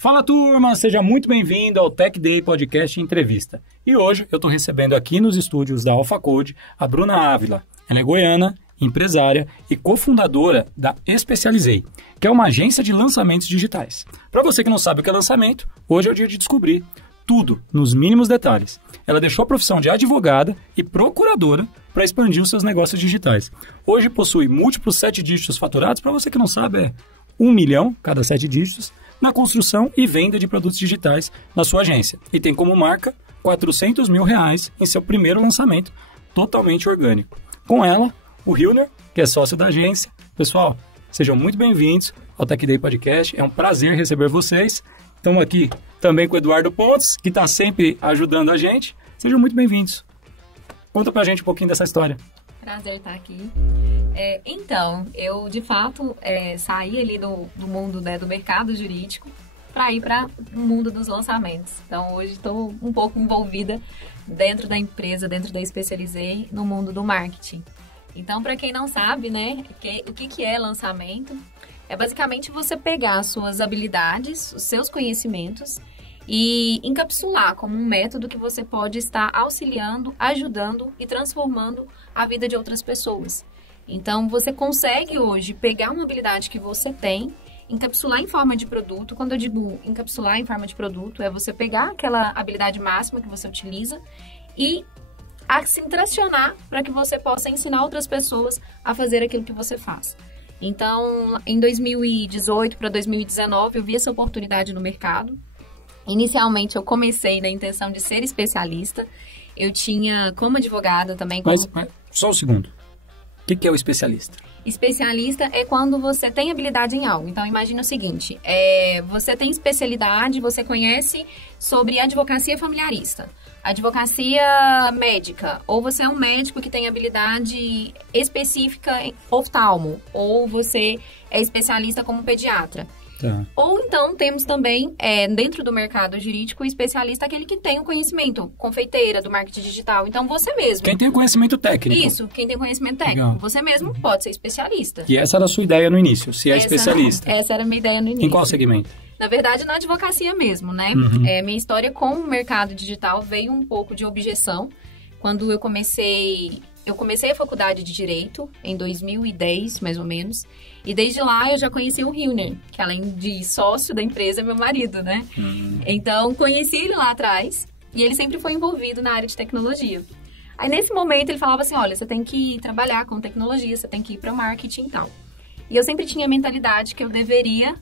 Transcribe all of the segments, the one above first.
Fala turma, seja muito bem-vindo ao Tech Day Podcast Entrevista. E hoje eu estou recebendo aqui nos estúdios da AlphaCode a Bruna Ávila. Ela é goiana, empresária e cofundadora da Especializei, que é uma agência de lançamentos digitais. Para você que não sabe o que é lançamento, hoje é o dia de descobrir tudo, nos mínimos detalhes. Ela deixou a profissão de advogada e procuradora para expandir os seus negócios digitais. Hoje possui múltiplos 7 dígitos faturados, para você que não sabe, é 1 milhão cada 7 dígitos, na construção e venda de produtos digitais na sua agência. E tem como marca R$400 mil em seu primeiro lançamento, totalmente orgânico. Com ela, o Hilner, que é sócio da agência. Pessoal, sejam muito bem-vindos ao Tech Day Podcast. É um prazer receber vocês. Estamos aqui também com o Eduardo Pontes, que está sempre ajudando a gente. Sejam muito bem-vindos. Conta pra gente um pouquinho dessa história. Prazer estar aqui. Então, eu de fato saí ali do mundo, né, do mercado jurídico para ir para o mundo dos lançamentos. Então, hoje estou um pouco envolvida dentro da empresa, dentro da Especializei, no mundo do marketing. Então, para quem não sabe, né, o que é lançamento? É basicamente você pegar as suas habilidades, os seus conhecimentos e encapsular como um método que você pode estar auxiliando, ajudando e transformando a vida de outras pessoas. Então, você consegue hoje pegar uma habilidade que você tem, encapsular em forma de produto. Quando eu digo encapsular em forma de produto, é você pegar aquela habilidade máxima que você utiliza e assim tracionar para que você possa ensinar outras pessoas a fazer aquilo que você faz. Então, em 2018 para 2019, eu vi essa oportunidade no mercado. Inicialmente, eu comecei na intenção de ser especialista. Eu tinha como advogada também... Mas só um segundo. O que é o especialista? Especialista é quando você tem habilidade em algo. Então, imagina o seguinte. Você tem especialidade, você conhece sobre advocacia familiarista, advocacia médica, ou você é um médico que tem habilidade específica em oftalmo, ou você é especialista como pediatra. Tá. Ou então temos também, dentro do mercado jurídico, o especialista, aquele que tem o conhecimento, confeiteira do marketing digital. Então, você mesmo. Quem tem o conhecimento técnico. Isso, quem tem conhecimento técnico. Legal. Você mesmo pode ser especialista. E essa era a sua ideia no início, se é especialista. Essa era a minha ideia no início. Em qual segmento? Na verdade, na advocacia mesmo, né? Uhum. Minha história com o mercado digital veio um pouco de objeção. Quando eu comecei a faculdade de Direito em 2010, mais ou menos. E desde lá eu já conheci o Hilner, que além de sócio da empresa, é meu marido, né? Então, conheci ele lá atrás e ele sempre foi envolvido na área de tecnologia. Aí, nesse momento, ele falava assim, olha, você tem que trabalhar com tecnologia, você tem que ir para marketing e tal. E eu sempre tinha a mentalidade que eu deveria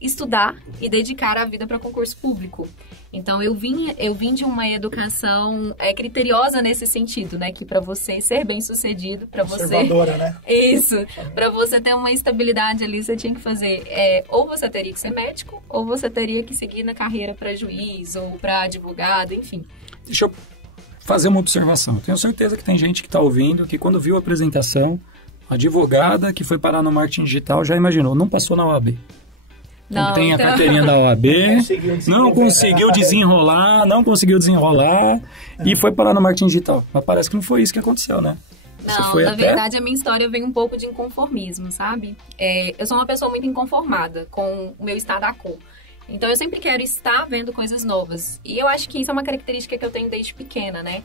estudar e dedicar a vida para concurso público. Então, eu vim de uma educação criteriosa nesse sentido, né? Que para você ser bem-sucedido, para você... Observadora, né? Isso. Para você ter uma estabilidade ali, você tinha que fazer... ou você teria que ser médico, ou você teria que seguir na carreira para juiz, ou para advogado, enfim. Deixa eu fazer uma observação. Tenho certeza que tem gente que está ouvindo, que quando viu a apresentação, a advogada que foi parar no marketing digital já imaginou, não passou na OAB. Não tem a carteirinha da OAB, não conseguiu desenrolar e foi parar no marketing digital. Mas parece que não foi isso que aconteceu, né? Não, na verdade, a minha história vem um pouco de inconformismo, sabe? Eu sou uma pessoa muito inconformada com o meu estado quo. Então, eu sempre quero estar vendo coisas novas. E eu acho que isso é uma característica que eu tenho desde pequena, né?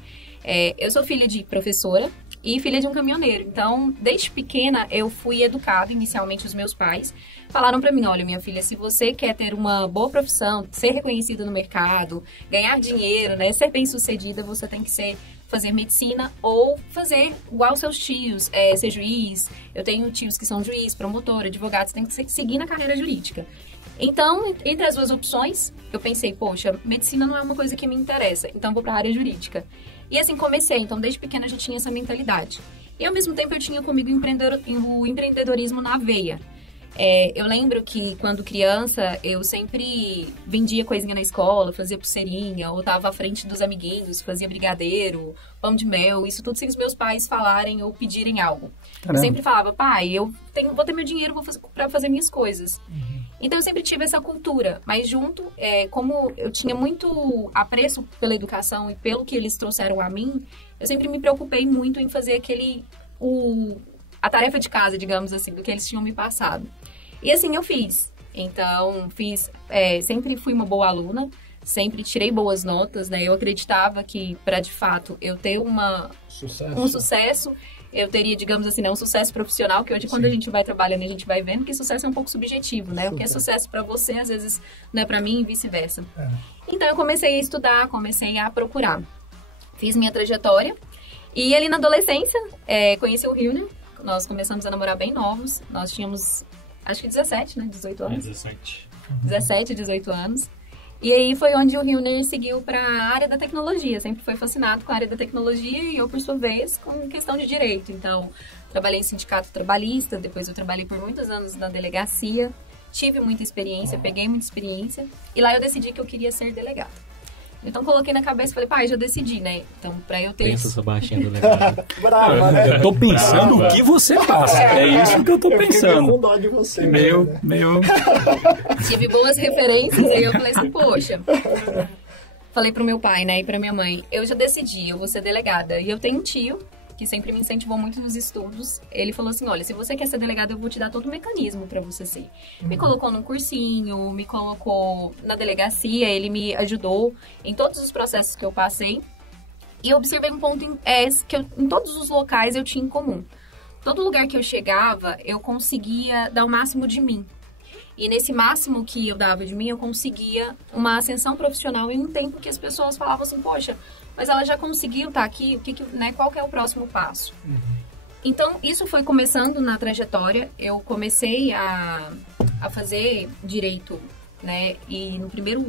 Eu sou filha de professora e filha de um caminhoneiro. Então, desde pequena, eu fui educada, inicialmente os meus pais falaram pra mim, olha, minha filha, se você quer ter uma boa profissão, ser reconhecida no mercado, ganhar dinheiro, né, ser bem-sucedida, você tem que fazer medicina ou fazer igual seus tios, ser juiz. Eu tenho tios que são juiz, promotor, advogado, você tem que seguir na carreira jurídica. Então, entre as duas opções, eu pensei, poxa, medicina não é uma coisa que me interessa, então vou pra área jurídica. E assim comecei, então desde pequena eu já tinha essa mentalidade. E ao mesmo tempo eu tinha comigo o empreendedorismo na veia. Eu lembro que quando criança eu sempre vendia coisinha na escola, fazia pulseirinha, ou tava à frente dos amiguinhos, fazia brigadeiro, pão de mel, isso tudo sem os meus pais falarem ou pedirem algo. Caramba. Eu sempre falava, pai, vou ter meu dinheiro pra fazer minhas coisas. Uhum. Então eu sempre tive essa cultura, mas junto, como eu tinha muito apreço pela educação e pelo que eles trouxeram a mim, eu sempre me preocupei muito em fazer a tarefa de casa, digamos assim, do que eles tinham me passado. E assim eu fiz. Então, sempre fui uma boa aluna, sempre tirei boas notas, né? Eu acreditava que, para de fato eu ter um sucesso, eu teria, digamos assim, né, um sucesso profissional, que hoje, quando a gente vai trabalhando, a gente vai vendo que sucesso é um pouco subjetivo, né? O que é sucesso para você, às vezes, não é para mim e vice-versa. Então, eu comecei a estudar, comecei a procurar. Fiz minha trajetória e ali na adolescência, conheci o Hilner. Nós começamos a namorar bem novos. Nós tínhamos, acho que 17, né? 18 anos. 17, 18 anos. E aí foi onde o Hilner seguiu para a área da tecnologia. Sempre foi fascinado com a área da tecnologia e eu, por sua vez, com questão de direito. Então, trabalhei em sindicato trabalhista, depois eu trabalhei por muitos anos na delegacia. Tive muita experiência, peguei muita experiência. E lá eu decidi que eu queria ser delegada. Então, coloquei na cabeça e falei, pai, já decidi, né? Então, pra eu ter... Pensa essa baixinha do delegado. Brava, né? Eu tô pensando o que você passa. É isso que eu tô pensando. Com dó de você. Meio... Tive boas referências e aí eu falei assim, poxa... Falei pro meu pai, né, e pra minha mãe, eu já decidi, eu vou ser delegada. E eu tenho um tio que sempre me incentivou muito nos estudos. Ele falou assim, olha, se você quer ser delegada, eu vou te dar todo o mecanismo pra você ser. Me colocou num cursinho, me colocou na delegacia, ele me ajudou em todos os processos que eu passei. E eu observei um ponto que em todos os locais eu tinha em comum. Todo lugar que eu chegava, eu conseguia dar o máximo de mim. E nesse máximo que eu dava de mim, eu conseguia uma ascensão profissional em um tempo que as pessoas falavam assim, poxa, mas ela já conseguiu estar aqui, qual que é o próximo passo? Então, isso foi começando na trajetória. Eu comecei a fazer direito, né? E no primeiro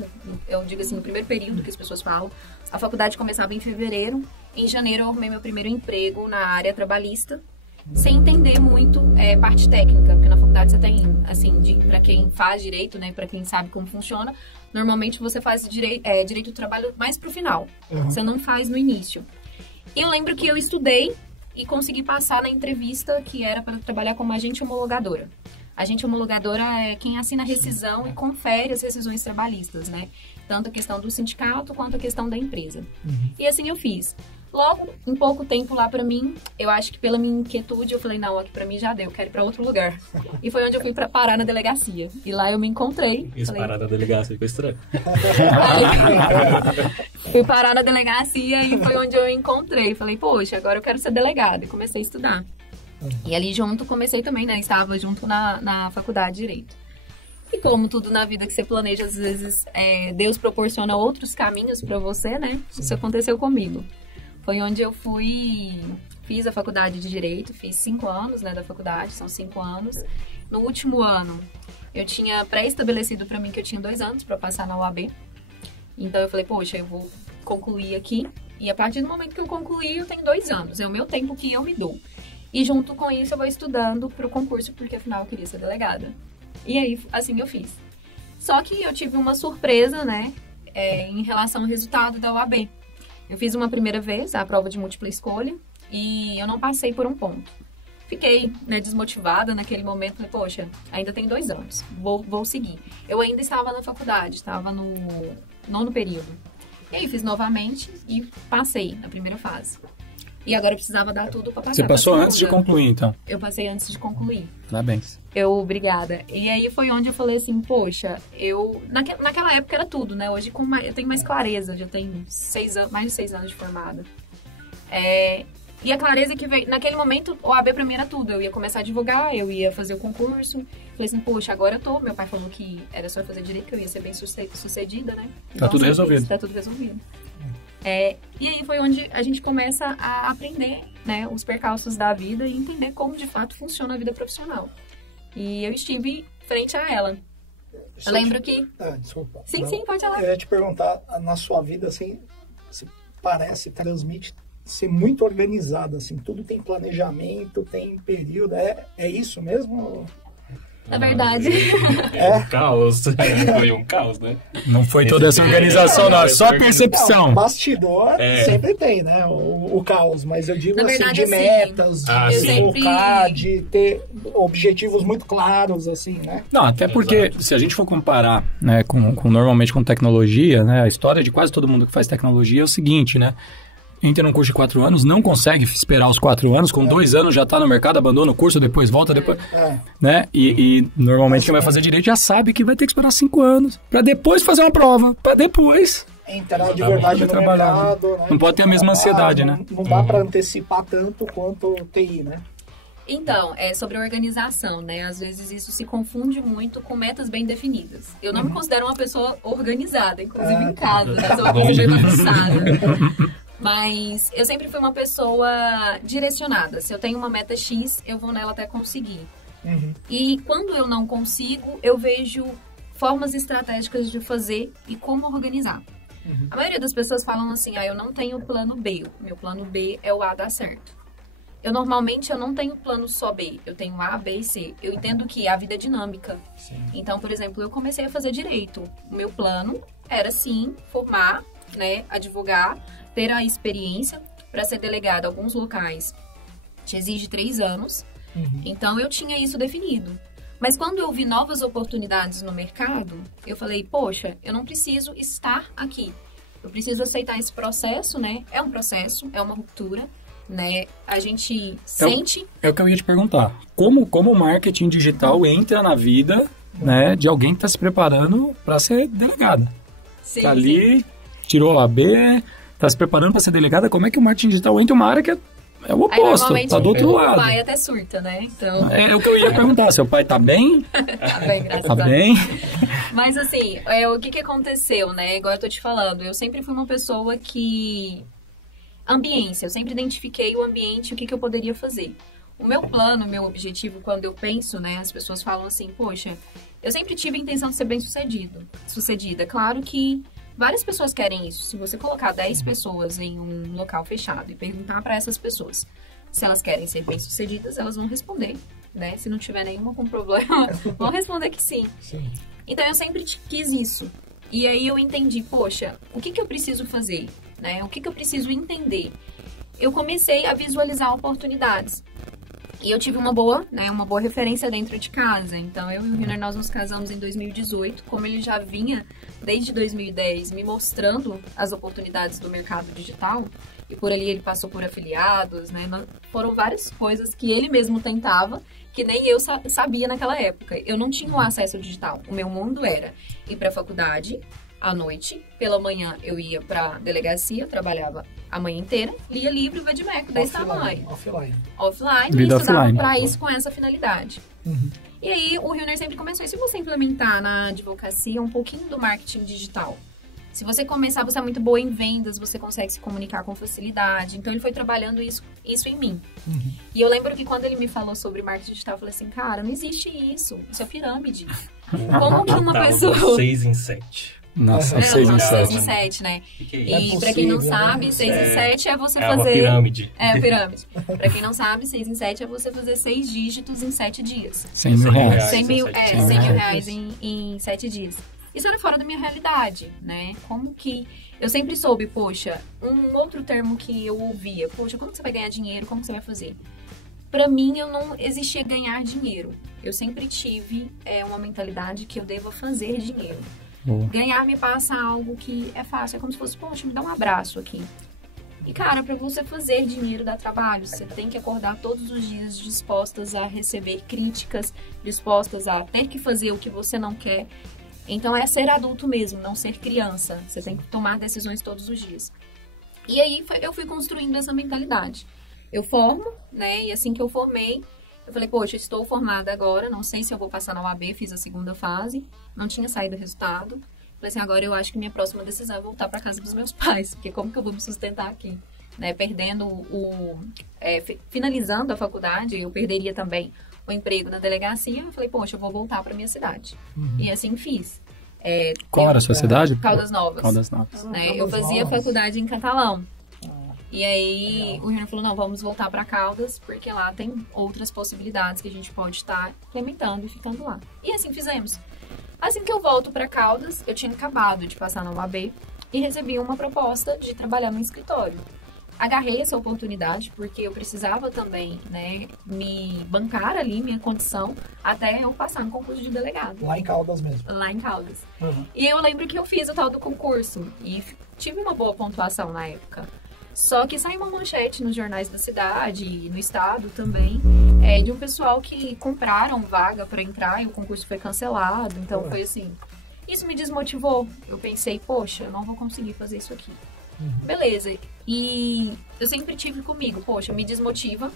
período que as pessoas falam, a faculdade começava em fevereiro. Em janeiro, eu arrumei meu primeiro emprego na área trabalhista, sem entender muito parte técnica, porque na faculdade você tem, assim, para quem faz direito, né, para quem sabe como funciona, normalmente você faz direito do trabalho mais pro final, você não faz no início. E eu lembro que eu estudei e consegui passar na entrevista que era para trabalhar como agente homologadora. Agente homologadora é quem assina a rescisão e confere as rescisões trabalhistas, né, tanto a questão do sindicato quanto a questão da empresa. E assim eu fiz. Logo, em pouco tempo lá pra mim, eu acho que pela minha inquietude, eu falei, não, aqui pra mim já deu, eu quero ir pra outro lugar. E foi onde eu fui parar na delegacia. E lá eu me encontrei. Isso, parar na delegacia ficou estranho. Fui parar na delegacia e foi onde eu me encontrei. Falei, poxa, agora eu quero ser delegada. E comecei a estudar. E ali junto, comecei também, né? Estava junto na faculdade de Direito. E como tudo na vida que você planeja, às vezes, Deus proporciona outros caminhos pra você, né? Isso aconteceu comigo. Foi onde eu fiz a faculdade de Direito, fiz 5 anos, né, da faculdade, são 5 anos. No último ano, eu tinha pré-estabelecido para mim que eu tinha 2 anos para passar na OAB. Então eu falei, poxa, eu vou concluir aqui. E a partir do momento que eu concluí, eu tenho 2 anos, é o meu tempo que eu me dou. E junto com isso eu vou estudando para o concurso, porque afinal eu queria ser delegada. E aí, assim eu fiz. Só que eu tive uma surpresa, né, em relação ao resultado da OAB. Eu fiz uma primeira vez a prova de múltipla escolha e eu não passei por um ponto. Fiquei, né, desmotivada naquele momento. Falei, poxa, ainda tem 2 anos, vou seguir. Eu ainda estava na faculdade, estava no 9º período. E aí fiz novamente e passei na primeira fase. E agora eu precisava dar tudo para passar. Você passou antes de concluir, então? Eu passei antes de concluir. Parabéns. Obrigada. E aí foi onde eu falei assim, poxa, naquela época era tudo, né? Hoje eu tenho mais clareza, já tenho mais de 6 anos de formada. E a clareza que veio, naquele momento, o OAB pra mim era tudo. Eu ia começar a divulgar, eu ia fazer o concurso. Falei assim, poxa, agora meu pai falou que era só fazer direito, que eu ia ser bem sucedida, né? Tá tudo resolvido. Tá tudo resolvido. E aí foi onde a gente começa a aprender, né, os percalços da vida e entender como de fato funciona a vida profissional. E eu estive frente a ela. Eu lembro que... Desculpa. Sim, pode falar. Eu ia te perguntar, na sua vida, assim, você transmite ser muito organizada, assim, tudo tem planejamento, tem período, é isso mesmo? Na verdade. Caos. Foi um caos, né? Não foi toda essa organização, não. É só percepção. Não, bastidor sempre tem, né? O caos. Mas eu digo, na assim, verdade, de metas, de focar, de ter objetivos muito claros, assim, né? Não, até porque se a gente for comparar, né, normalmente com tecnologia, né? A história de quase todo mundo que faz tecnologia é o seguinte, né? entra num curso de 4 anos, não consegue esperar os 4 anos, com 2 anos já está no mercado, abandona o curso, depois volta, depois... Né? E normalmente quem vai fazer direito já sabe que vai ter que esperar 5 anos para depois fazer uma prova, para depois... entrar de verdade no mercado, né? Não pode ter a mesma ansiedade, né? Não dá para antecipar tanto quanto TI, né? Então, é sobre organização, né? Às vezes isso se confunde muito com metas bem definidas. Eu não me considero uma pessoa organizada, inclusive em casa, né? Sou uma pessoa bem bagunçada. Mas eu sempre fui uma pessoa direcionada. Se eu tenho uma meta X, eu vou nela até conseguir. E quando eu não consigo, eu vejo formas estratégicas de fazer e como organizar. A maioria das pessoas falam assim, eu não tenho plano B. Meu plano B é o A dar certo. Normalmente, eu não tenho plano só B. Eu tenho A, B e C. Eu entendo que a vida é dinâmica. Sim. Então, por exemplo, eu comecei a fazer direito. O meu plano era, sim, formar, né, advogar, ter a experiência para ser delegado a alguns locais. Te exige 3 anos. Então, eu tinha isso definido. Mas quando eu vi novas oportunidades no mercado, eu falei, poxa, eu não preciso estar aqui. Eu preciso aceitar esse processo, né? É um processo, é uma ruptura. Né? A gente sente... É o que eu ia te perguntar. Como o marketing digital entra na vida, né, de alguém que está se preparando para ser delegada? Sim, tá ali, tirou a B, está se preparando para ser delegada. Como é que o marketing digital entra? Uma área que é o oposto, tá do outro lado. O pai até surta, né? Então... É o que eu ia perguntar. Seu pai tá bem? Tá bem, graças tá a Deus. bem? Mas assim, o que aconteceu, né? Igual eu tô te falando, eu sempre fui uma pessoa que... Ambiência, eu sempre identifiquei o ambiente e o que eu poderia fazer. O meu plano, o meu objetivo, quando eu penso, né, as pessoas falam assim, poxa, eu sempre tive a intenção de ser bem-sucedida. Claro que várias pessoas querem isso. Se você colocar 10 pessoas em um local fechado e perguntar para essas pessoas se elas querem ser bem-sucedidas, elas vão responder, né? Se não tiver nenhuma com problema, vão responder que sim. Então, eu sempre quis isso. E aí eu entendi, poxa, o que eu preciso fazer? Né? O que eu preciso entender? Eu comecei a visualizar oportunidades. E eu tive uma boa referência dentro de casa. Então, eu e o Hilner, nós nos casamos em 2018. Como ele já vinha, desde 2010, me mostrando as oportunidades do mercado digital. E por ali ele passou por afiliados, né? Foram várias coisas que ele mesmo tentava, que nem eu sabia naquela época. Eu não tinha o acesso ao digital. O meu mundo era ir para a faculdade à noite, pela manhã eu ia pra delegacia, trabalhava a manhã inteira, lia livro Vadimeco desse tamanho. Offline, e estudava pra isso com essa finalidade. E aí o Hilner sempre começou, e se você implementar na advocacia um pouquinho do marketing digital? Se você começar, você é muito boa em vendas, você consegue se comunicar com facilidade. Então ele foi trabalhando isso em mim. E eu lembro que quando ele me falou sobre marketing digital, eu falei assim, cara, não existe isso é pirâmide. Como que uma pessoa... 6 em 7. Nossa, 6 em 7. 6 em 7, né? E pra quem não sabe, 6 em 7 é você fazer... É uma pirâmide. É a pirâmide. Pra quem não sabe, 6 em 7 é você fazer 6 dígitos em 7 dias. 100 mil reais. 100 mil reais em 7 dias. Isso era fora da minha realidade, né? Como que... Eu sempre soube, poxa, um outro termo que eu ouvia, poxa, como que você vai ganhar dinheiro? Como que você vai fazer? Pra mim, eu não existia ganhar dinheiro. Eu sempre tive uma mentalidade que eu devo fazer dinheiro. Ganhar me passa algo que é fácil. É como se fosse, poxa, me dá um abraço aqui. E, cara, pra você fazer dinheiro dá trabalho. Você tem que acordar todos os dias dispostas a receber críticas, dispostas a ter que fazer o que você não quer. Então, é ser adulto mesmo, não ser criança. Você tem que tomar decisões todos os dias. E aí, eu fui construindo essa mentalidade. Eu formo, né? E assim que eu formei, eu falei, poxa, estou formada agora, não sei se eu vou passar na UAB, fiz a segunda fase, não tinha saído o resultado. Falei assim, agora eu acho que minha próxima decisão é voltar para casa dos meus pais, porque como que eu vou me sustentar aqui? Né? Perdendo finalizando a faculdade, eu perderia também o emprego na delegacia. Eu falei, poxa, eu vou voltar para minha cidade. E assim fiz. Qual era a sua cidade? Caldas Novas. Caldas Novas. Né? Eu fazia faculdade em Catalão. E aí o Hilner falou, não, vamos voltar para Caldas, porque lá tem outras possibilidades que a gente pode estar implementando e ficando lá. E assim fizemos. Assim que eu volto para Caldas, eu tinha acabado de passar na UAB e recebi uma proposta de trabalhar no escritório. Agarrei essa oportunidade porque eu precisava também, né, me bancar ali, minha condição, até eu passar no concurso de delegado. Lá em Caldas mesmo? Lá em Caldas. E eu lembro que eu fiz o tal do concurso e tive uma boa pontuação na época. Só que saiu uma manchete nos jornais da cidade e no estado também, de um pessoal que compraram vaga para entrar e o concurso foi cancelado. Então foi assim, isso me desmotivou. Eu pensei, poxa, eu não vou conseguir fazer isso aqui. Beleza. E eu sempre tive comigo, poxa, me desmotiva.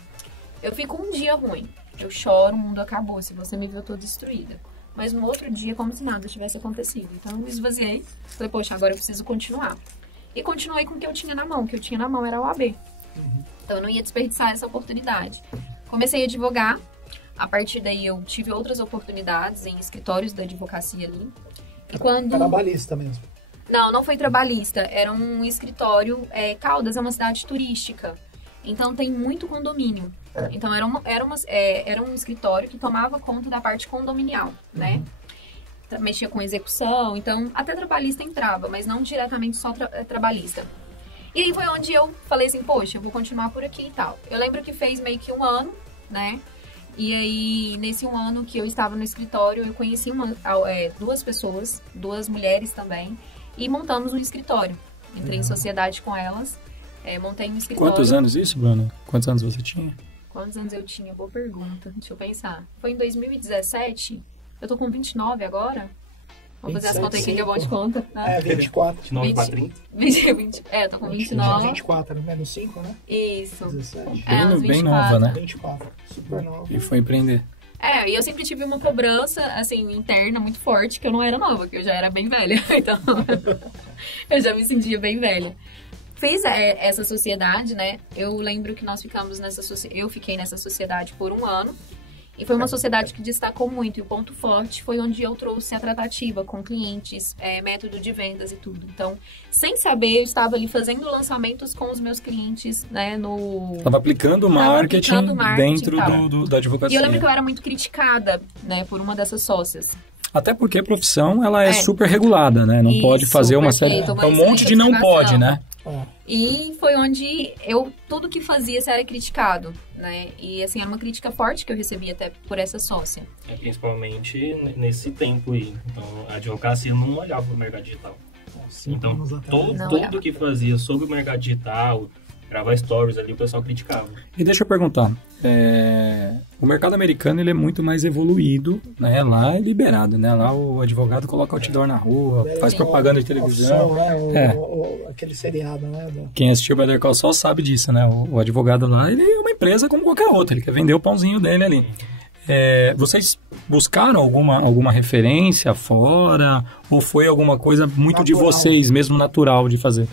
Eu fico um dia ruim. Eu choro, o mundo acabou. Se você me viu, eu tô destruída. Mas no outro dia, como se nada tivesse acontecido. Então eu esvaziei. Falei, poxa, agora eu preciso continuar. E continuei com o que eu tinha na mão. O que eu tinha na mão era a OAB. Então eu não ia desperdiçar essa oportunidade. Comecei a advogar. A partir daí eu tive outras oportunidades em escritórios da advocacia ali. E quando... Trabalhista mesmo. Não foi trabalhista. Era um escritório... Caldas é uma cidade turística. Então tem muito condomínio. Então era um escritório que tomava conta da parte condominial, né? Mexia com execução, então até trabalhista entrava, mas não diretamente só trabalhista. E aí foi onde eu falei assim, poxa, eu vou continuar por aqui e tal. Eu lembro que fez meio que um ano, né? E aí, nesse um ano que eu estava no escritório, eu conheci duas pessoas, duas mulheres também, e montamos um escritório. Entrei em sociedade com elas. Montei um escritório. Quantos anos isso, Bruno? Quantos anos você tinha? Quantos anos eu tinha? Boa pergunta. Deixa eu pensar. Foi em 2017. Eu tô com 29 agora. Vamos fazer as contas aqui que é bom de conta. Né? 24. 29 para 30? 20, eu tô com 29. 24, menos 5, né? Isso. 17. Bem nova, né? 24. Super nova. E foi empreender. E eu sempre tive uma cobrança, assim, interna muito forte, que eu não era nova, que eu já era bem velha. Então, eu já me sentia bem velha. Fiz essa sociedade, né? Eu lembro que nós ficamos eu fiquei nessa sociedade por um ano. E foi uma sociedade que destacou muito. E o ponto forte foi onde eu trouxe a tratativa com clientes, método de vendas e tudo. Então, sem saber, eu estava ali fazendo lançamentos com os meus clientes, né? Estava aplicando marketing dentro da advocacia. E eu lembro que eu era muito criticada, né? Por uma dessas sócias. Até porque a profissão, ela é super regulada, né? Não pode fazer uma série... É um monte de não pode, né? E foi onde tudo que fazia era criticado, né? E assim, era uma crítica forte que eu recebi até por essa sócia. Principalmente nesse tempo aí. Então, a advocacia não olhava para o mercado digital. Então, tudo que fazia sobre o mercado digital, gravar stories ali, o pessoal criticava. E deixa eu perguntar, o mercado americano ele é muito mais evoluído, né? Lá é liberado, né? Lá o advogado coloca outdoor na rua, faz propaganda de televisão. Aquele seriado, né? Quem assistiu Better Call Saul sabe disso, né? O advogado lá, ele é uma empresa como qualquer outra, ele quer vender o pãozinho dele ali. Vocês buscaram alguma referência fora? Ou foi alguma coisa muito natural de vocês, mesmo natural de fazer?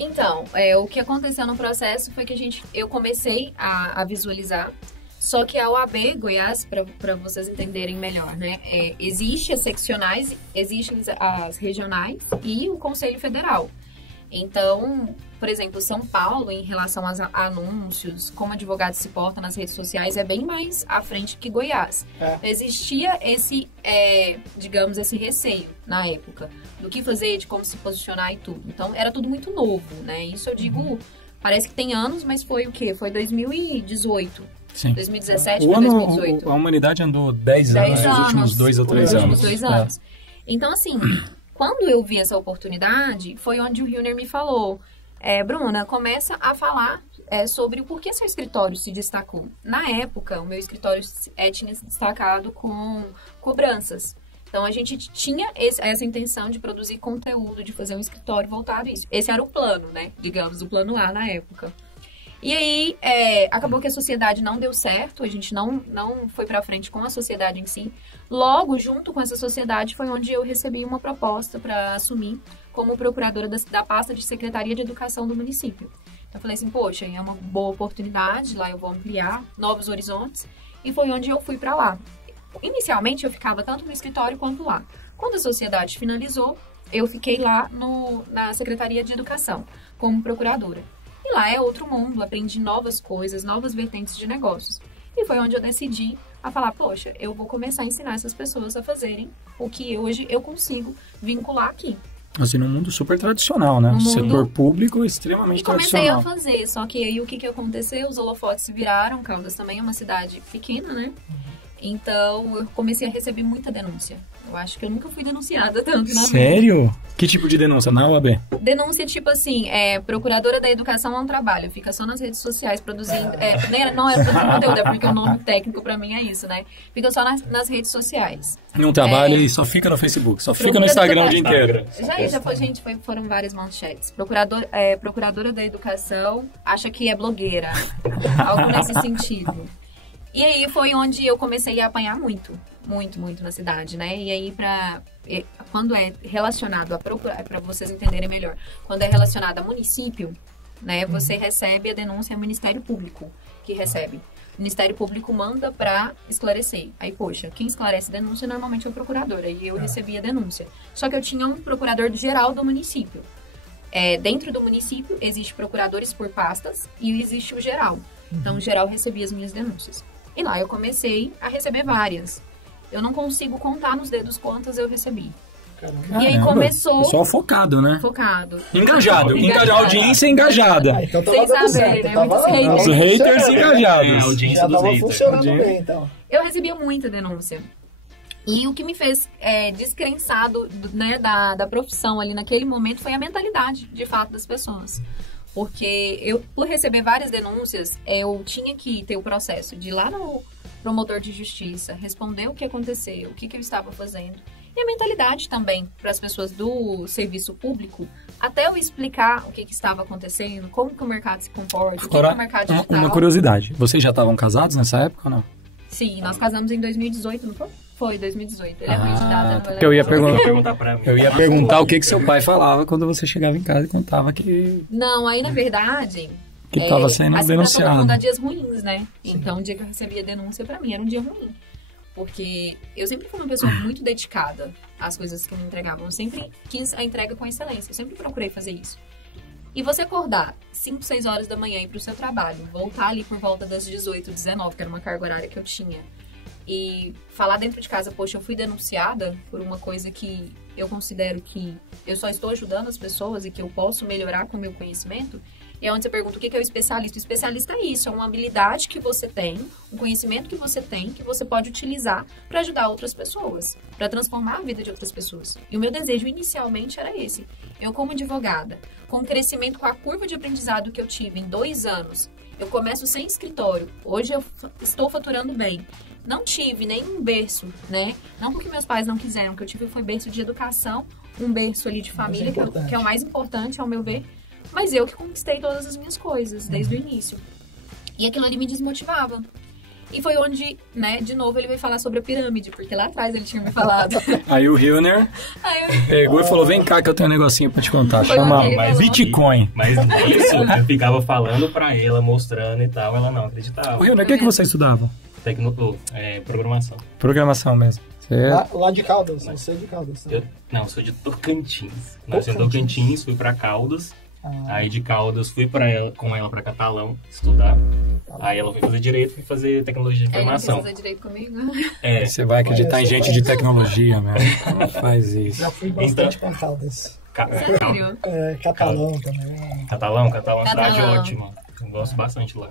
Então, o que aconteceu no processo foi que eu comecei a visualizar, só que a OAB Goiás, para vocês entenderem melhor, né, existe as seccionais, existem as regionais e o Conselho Federal. Então, por exemplo, São Paulo, em relação aos anúncios, como advogado se porta nas redes sociais, é bem mais à frente que Goiás. Existia esse, digamos, esse receio na época do que fazer, de como se posicionar e tudo. Então, era tudo muito novo, né? Isso eu digo, parece que tem anos, mas foi o quê? Foi 2018. Sim. 2017 para 2018. A humanidade andou 10 anos, nos últimos 2 ou 3 anos. Nos últimos 2 anos. Então, assim, quando eu vi essa oportunidade, foi onde o Hilner me falou, Bruna, começa a falar sobre o porquê seu escritório se destacou. Na época, o meu escritório tinha se destacado com cobranças. Então, a gente tinha essa intenção de produzir conteúdo, de fazer um escritório voltado a isso. Esse era o plano, né? Digamos, o plano A na época. E aí, acabou que a sociedade não deu certo, a gente não foi pra frente com a sociedade em si. Logo, junto com essa sociedade, foi onde eu recebi uma proposta para assumir como procuradora da pasta de Secretaria de Educação do município. Então, eu falei assim, poxa, é uma boa oportunidade, lá eu vou ampliar novos horizontes. E foi onde eu fui para lá. Inicialmente, eu ficava tanto no escritório quanto lá. Quando a sociedade finalizou, eu fiquei lá na Secretaria de Educação, como procuradora. E lá é outro mundo, aprendi novas coisas, novas vertentes de negócios. E foi onde eu decidi a falar, poxa, eu vou começar a ensinar essas pessoas a fazerem o que hoje eu consigo vincular aqui. Assim, num mundo super tradicional, né? Setor público extremamente tradicional. E comecei a fazer, só que aí o que aconteceu? Os holofotes se viraram, Caldas também é uma cidade pequena, né? Então, eu comecei a receber muita denúncia. Eu acho que eu nunca fui denunciada tanto. Sério? Que tipo de denúncia? Na OAB? Denúncia, tipo assim, procuradora da educação não trabalha, fica só nas redes sociais produzindo... não é produzindo conteúdo, é porque o nome técnico pra mim é isso, né? Fica só nas redes sociais. Não trabalha e só fica no Facebook, só fica no Instagram o dia inteiro. Já foi, gente, foram várias manchetes. Procuradora da educação acha que é blogueira. Algo nesse sentido. E aí foi onde eu comecei a apanhar muito na cidade, né? E aí, quando é relacionado a para vocês entenderem melhor, quando é relacionado a município, né? Você recebe a denúncia ao Ministério Público, que recebe. O Ministério Público manda para esclarecer. Aí, poxa, quem esclarece a denúncia normalmente é o procurador. Aí eu recebi a denúncia. Só que eu tinha um procurador geral do município. Dentro do município, existe procuradores por pastas e existe o geral. Então, o geral recebia as minhas denúncias. E lá eu comecei a receber várias. Eu não consigo contar nos dedos quantas eu recebi. Caramba. E aí começou... Pessoal focado, né? Focado. Engajado. A audiência engajada. Então sem saber, né? Muitos haters. Os haters engajados. A audiência já dos tava haters. funcionando bem, então. Eu recebia muita denúncia. E o que me fez descrençado, né, da profissão ali naquele momento foi a mentalidade, de fato, das pessoas. Porque eu, por receber várias denúncias, eu tinha que ter o processo de ir lá no promotor de justiça, responder o que aconteceu, o que eu estava fazendo. E a mentalidade também para as pessoas do serviço público, até eu explicar o que estava acontecendo, como que o mercado se comporta, o que é o mercado digital. Uma curiosidade, vocês já estavam casados nessa época ou não? Sim, nós casamos em 2018, não foi? Foi, 2018. Ele é ruim de data. Eu ia perguntar o que seu pai falava quando você chegava em casa e contava que... Não, aí na verdade... Que estava sendo denunciado. Pra todo mundo há dias ruins, né? Sim. Então, o dia que eu recebia denúncia, pra mim, era um dia ruim. Porque eu sempre fui uma pessoa muito dedicada às coisas que me entregavam. Eu sempre quis a entrega com excelência. Eu sempre procurei fazer isso. E você acordar 5, 6 horas da manhã e ir pro seu trabalho, voltar ali por volta das 18, 19, que era uma carga horária que eu tinha, e falar dentro de casa, poxa, eu fui denunciada por uma coisa que eu considero que eu só estou ajudando as pessoas e que eu posso melhorar com o meu conhecimento. E é onde você pergunta o que é o especialista. O especialista é isso, é uma habilidade que você tem, um conhecimento que você tem, que você pode utilizar para ajudar outras pessoas, para transformar a vida de outras pessoas. E o meu desejo inicialmente era esse. Eu, como advogada, com o crescimento, com a curva de aprendizado que eu tive em 2 anos, eu começo sem escritório. Hoje eu estou faturando bem. Não tive nenhum berço, né? Não porque meus pais não quiseram, o que eu tive foi berço de educação, um berço ali de família, que é o mais importante, ao meu ver. Mas eu que conquistei todas as minhas coisas, desde o início. E aquilo ali me desmotivava. E foi onde, né, de novo ele veio falar sobre a pirâmide, porque lá atrás ele tinha me falado. Aí o Hilner pegou e falou, vem cá que eu tenho um negocinho pra te contar, chama Bitcoin. Mas isso eu ficava falando pra ela, mostrando e tal, ela não acreditava. O Hilner, o que você estudava? Programação. Programação mesmo. Lá de Caldas, você é de Caldas. Né? Eu sou de Tocantins. Nasci em Tocantins, fui pra Caldas. Aí de Caldas fui com ela pra Catalão estudar. Aí ela foi fazer direito, fui fazer tecnologia de informação. Ela fazer direito comigo? Você vai acreditar em gente de tecnologia, velho. Como faz isso? Já fui bastante pra Caldas. Sério? Catalão também. Catalão, cidade ótima. Eu gosto bastante lá.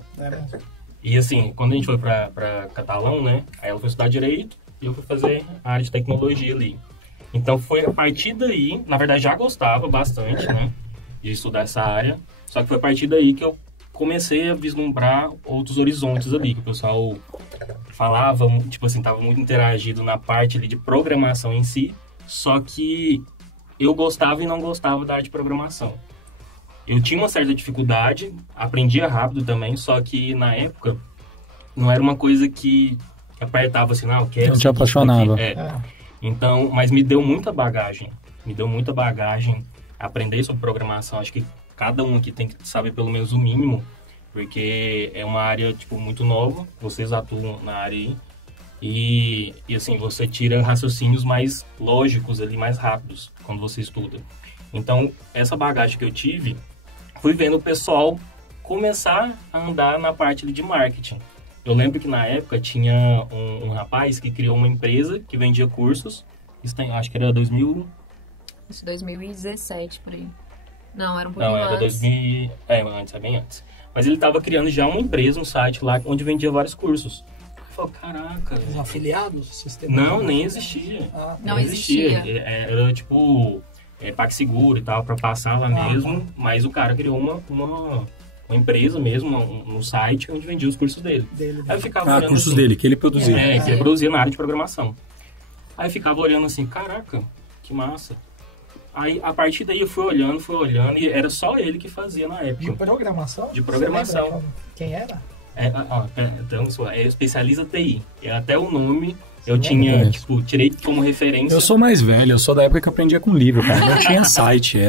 E assim, quando a gente foi pra Catalão, né? Aí ela foi estudar direito e eu fui fazer a área de tecnologia ali. Então foi a partir daí, na verdade já gostava bastante, né? De estudar essa área. Só que foi a partir daí que eu comecei a vislumbrar outros horizontes ali, que o pessoal falava, tipo assim, tava muito interagido na parte ali de programação em si, só que eu gostava e não gostava da área de programação. Eu tinha uma certa dificuldade, aprendia rápido também, só que na época não era uma coisa que apertava assim, não, eu quero... Não te apaixonava. Então, mas me deu muita bagagem, aprender sobre programação. Acho que cada um aqui tem que saber pelo menos o mínimo, porque é uma área, tipo, muito nova, vocês atuam na área aí, e assim, você tira raciocínios mais lógicos ali, mais rápidos, quando você estuda. Então, essa bagagem que eu tive, fui vendo o pessoal começar a andar na parte ali de marketing. Eu lembro que na época tinha um rapaz que criou uma empresa que vendia cursos, acho que era 2017, por aí. Não, era um pouquinho antes. Não, era 2000... antes, é bem antes. Mas ele estava criando já uma empresa, um site lá, onde vendia vários cursos. falou, caraca. Os afiliados? Sistema Não, nem existia. Não existia. Era tipo PagSeguro e tal, pra passar lá mesmo. Mas o cara criou uma empresa mesmo, um site onde vendia os cursos dele. Aí eu ficava olhando cursos assim, dele, que ele produzia. Que ele produzia na área de programação. Aí eu ficava olhando assim, caraca, que massa. Aí, a partir daí, eu fui olhando, e era só ele que fazia na época. De programação? De programação. Quem era? Então, especialista TI. E até o nome eu tinha, tirei como referência. Eu sou mais velho, eu sou da época que eu aprendia com livro, cara. Não tinha site.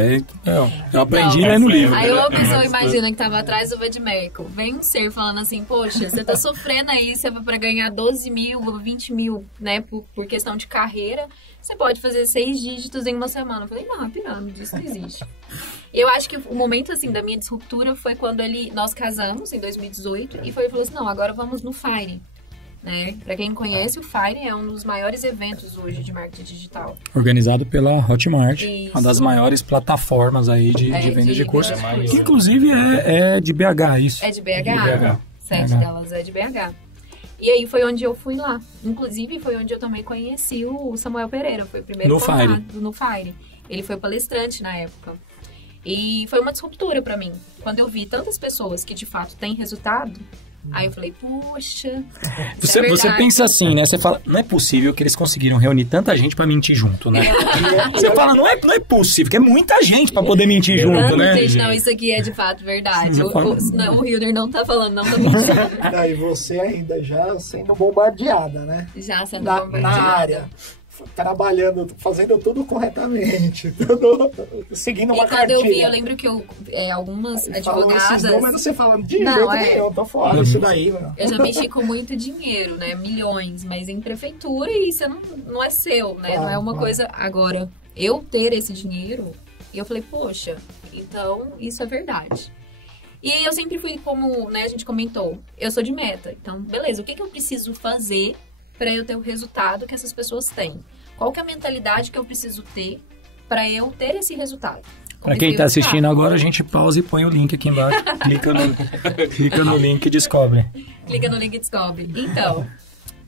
Eu aprendi lendo livro. Aí uma pessoa imagina que tava atrás do Vadmerico. Vem um ser falando assim, poxa, você tá sofrendo aí, você vai pra ganhar 12 mil, 20 mil, né, por questão de carreira. Você pode fazer 6 dígitos em uma semana. Eu falei, não, pirâmide, isso não existe. E eu acho que o momento, assim, da minha disruptura foi quando nós casamos, em 2018, e ele falou assim, não, agora vamos no Fire. Né? Para quem conhece, o Fire é um dos maiores eventos hoje de marketing digital. Organizado pela Hotmart, uma das maiores plataformas aí de venda de cursos. Que inclusive é de BH, isso. É de BH. 7 delas é de BH. E aí foi onde eu fui lá. Inclusive foi onde eu também conheci o Samuel Pereira. Foi o primeiro formado no Fire. Ele foi palestrante na época. E foi uma disruptura para mim. Quando eu vi tantas pessoas que de fato têm resultado, aí eu falei, puxa... Você pensa assim, né? Você fala, não é possível que eles conseguiram reunir tanta gente pra mentir junto, né? Você fala, não é possível, que é muita gente pra poder mentir junto, né? Gente, não, isso aqui é de fato verdade. O Hilder não tá falando, não tá mentindo. E você ainda já sendo bombardeada, né? Já sendo bombardeada. Na área. Trabalhando, fazendo tudo corretamente, seguindo uma cartilha. E quando eu vi, eu lembro que algumas advogadas... Esses números você fala, de jeito nenhum, tô fora isso daí, mano. Eu já mexi com muito dinheiro, né, milhões, mas em prefeitura e isso não é seu, né, não é uma coisa... Agora, eu ter esse dinheiro, eu falei, poxa, então isso é verdade. E aí eu sempre fui como, né, a gente comentou, eu sou de meta, então beleza, o que eu preciso fazer para eu ter o resultado que essas pessoas têm? Qual que é a mentalidade que eu preciso ter para eu ter esse resultado? Para quem está assistindo agora, a gente pausa e põe o link aqui embaixo. Clica no link e descobre. Clica no link e descobre. Então,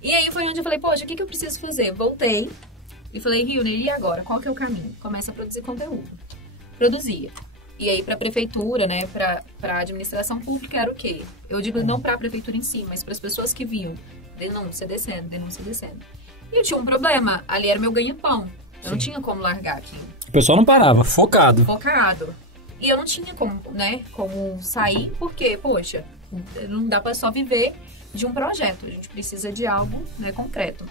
e aí foi onde eu falei, poxa, o que eu preciso fazer? Voltei e falei, Hilner, e agora? Qual que é o caminho? Começa a produzir conteúdo. Produzia. E aí para a prefeitura, né, para a administração pública era o quê? Eu digo não para a prefeitura em si, mas para as pessoas que viam. Denúncia descendo. E eu tinha um problema. Ali era meu ganha-pão. Eu não tinha como largar aquilo. O pessoal não parava, focado. E eu não tinha como sair, porque, poxa, não dá pra só viver de um projeto. A gente precisa de algo, né, concreto.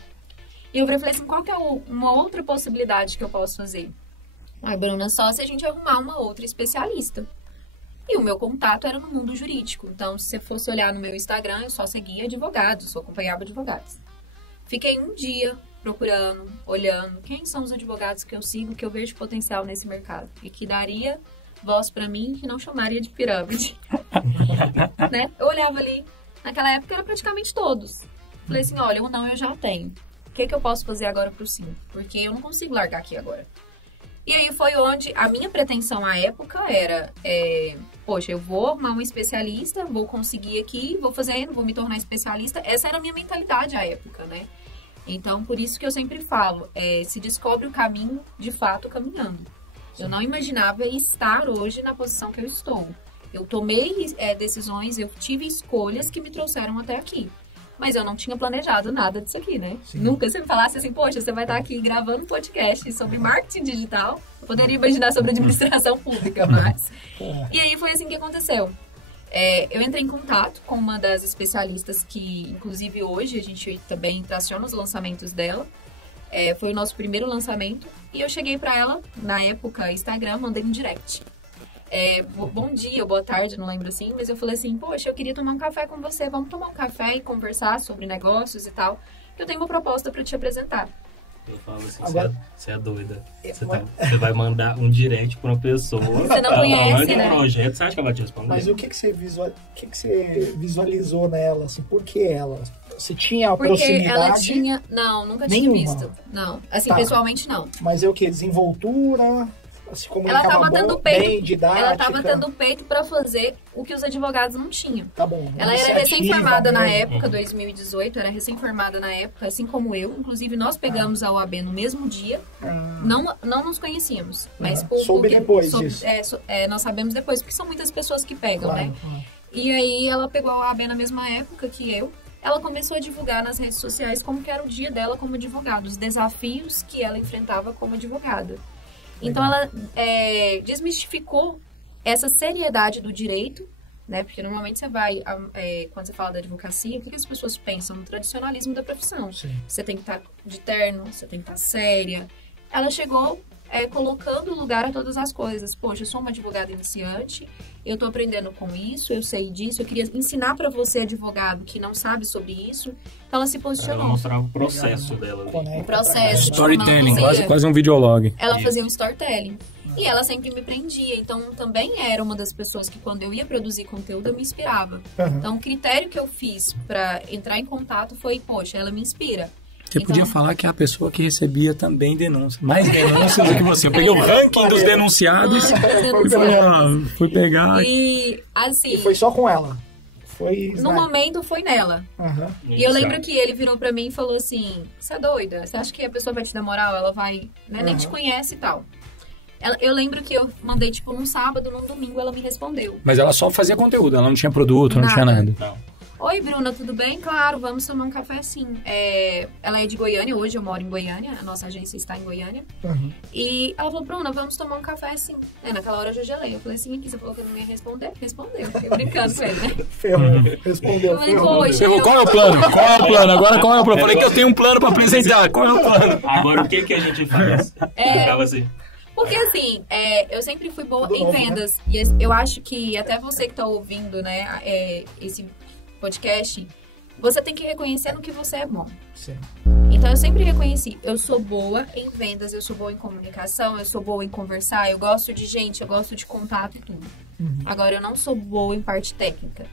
E eu falei assim, qual que é uma outra possibilidade que eu posso fazer? Bruna, só se a gente arrumar uma outra especialista. E o meu contato era no mundo jurídico. Então, se você fosse olhar no meu Instagram, eu só seguia advogados, só acompanhava advogados. Fiquei um dia procurando, olhando, quem são os advogados que eu sigo, que eu vejo potencial nesse mercado. E que daria voz pra mim, que não chamaria de pirâmide. Né? Eu olhava ali, naquela época era praticamente todos. Falei assim, olha, o não eu já tenho. O que eu posso fazer agora pro sim? Porque eu não consigo largar aqui agora. E aí foi onde a minha pretensão à época era, poxa, eu vou arrumar um especialista, vou conseguir aqui, vou me tornar especialista. Essa era a minha mentalidade à época, né? Então, por isso que eu sempre falo, se descobre o caminho, de fato, caminhando. Eu não imaginava estar hoje na posição que eu estou. Eu tomei decisões, eu tive escolhas que me trouxeram até aqui. Mas eu não tinha planejado nada disso aqui, né? Sim. Nunca você me falasse assim, poxa, você vai estar aqui gravando um podcast sobre marketing digital. Eu poderia imaginar sobre administração pública, mas... E aí foi assim que aconteceu. Eu entrei em contato com uma das especialistas que, inclusive hoje, a gente também traciona os lançamentos dela. Foi o nosso primeiro lançamento. E eu cheguei pra ela, na época, Instagram, mandei um direct. Bom dia, boa tarde, não lembro assim, mas eu falei assim, poxa, eu queria tomar um café com você, vamos tomar um café e conversar sobre negócios e tal, que eu tenho uma proposta para te apresentar. Eu falo assim, você é doida. Você vai mandar um direct para uma pessoa. Você não conhece, né? Projeto, você acha que ela vai te responder? Mas o que você visualizou nela, assim, por que ela? Você tinha a proximidade? Ela tinha... Não, nunca tinha visto. Não, assim, pessoalmente não. Mas é o que? Desenvoltura... se comunicava ela tava bem didática. Ela estava tendo peito para fazer o que os advogados não tinham. Tá bom. Ela era recém-formada na época, 2018, era recém-formada na época, assim como eu. Inclusive, nós pegamos a OAB no mesmo dia. Não nos conhecíamos. Mas soube depois disso. Nós sabemos depois, porque são muitas pessoas que pegam, né? E aí, ela pegou a OAB na mesma época que eu. Ela começou a divulgar nas redes sociais como que era o dia dela como advogada, os desafios que ela enfrentava como advogada. Então, ela desmistificou essa seriedade do direito, né? Porque normalmente você vai, quando você fala da advocacia, o que as pessoas pensam? No tradicionalismo da profissão. Sim. Você tem que estar de terno, você tem que estar séria. Ela chegou colocando lugar a todas as coisas. Poxa, eu sou uma advogada iniciante, eu tô aprendendo com isso, eu sei disso, eu queria ensinar para você, advogado, que não sabe sobre isso. Então ela se posicionou. Ela mostrava o processo dela. O processo. Storytelling, quase um videolog. Ela fazia um storytelling. E ela sempre me prendia. Então, também era uma das pessoas que, quando eu ia produzir conteúdo, eu me inspirava. Então, o critério que eu fiz para entrar em contato foi, poxa, ela me inspira. Você podia falar que é a pessoa que recebia também denúncias. Mais denúncias do que você. Eu peguei o ranking dos denunciados e fui pegar. E, assim... E foi só com ela? No momento, foi nela. E eu lembro que ele virou pra mim e falou assim, você é doida? Você acha que a pessoa vai te dar moral? Ela vai... nem te conhece e tal. Eu lembro que eu mandei, tipo, num sábado, num domingo, ela me respondeu. Mas ela só fazia conteúdo, ela não tinha produto, não tinha nada. Não. Oi, Bruna, tudo bem? Claro, vamos tomar um café sim. Ela é de Goiânia, hoje eu moro em Goiânia, a nossa agência está em Goiânia. E ela falou, Bruna, vamos tomar um café sim. Naquela hora eu já gelei. Eu falei assim, aqui, você falou que eu não ia responder? Respondeu. Fiquei brincando com ele, né? Respondeu. Eu falei, poxa. Qual é o plano? Agora qual é o plano? Eu falei que eu tenho um plano pra apresentar. Qual é o plano? Agora o que a gente faz? Ficava assim. Porque assim, eu sempre fui boa em vendas. Né? E eu acho que até você que tá ouvindo, né, esse podcast, você tem que reconhecer no que você é bom. Sim. Então eu sempre reconheci, eu sou boa em vendas, eu sou boa em comunicação, eu sou boa em conversar, eu gosto de gente, eu gosto de contato e tudo. Agora eu não sou boa em parte técnica.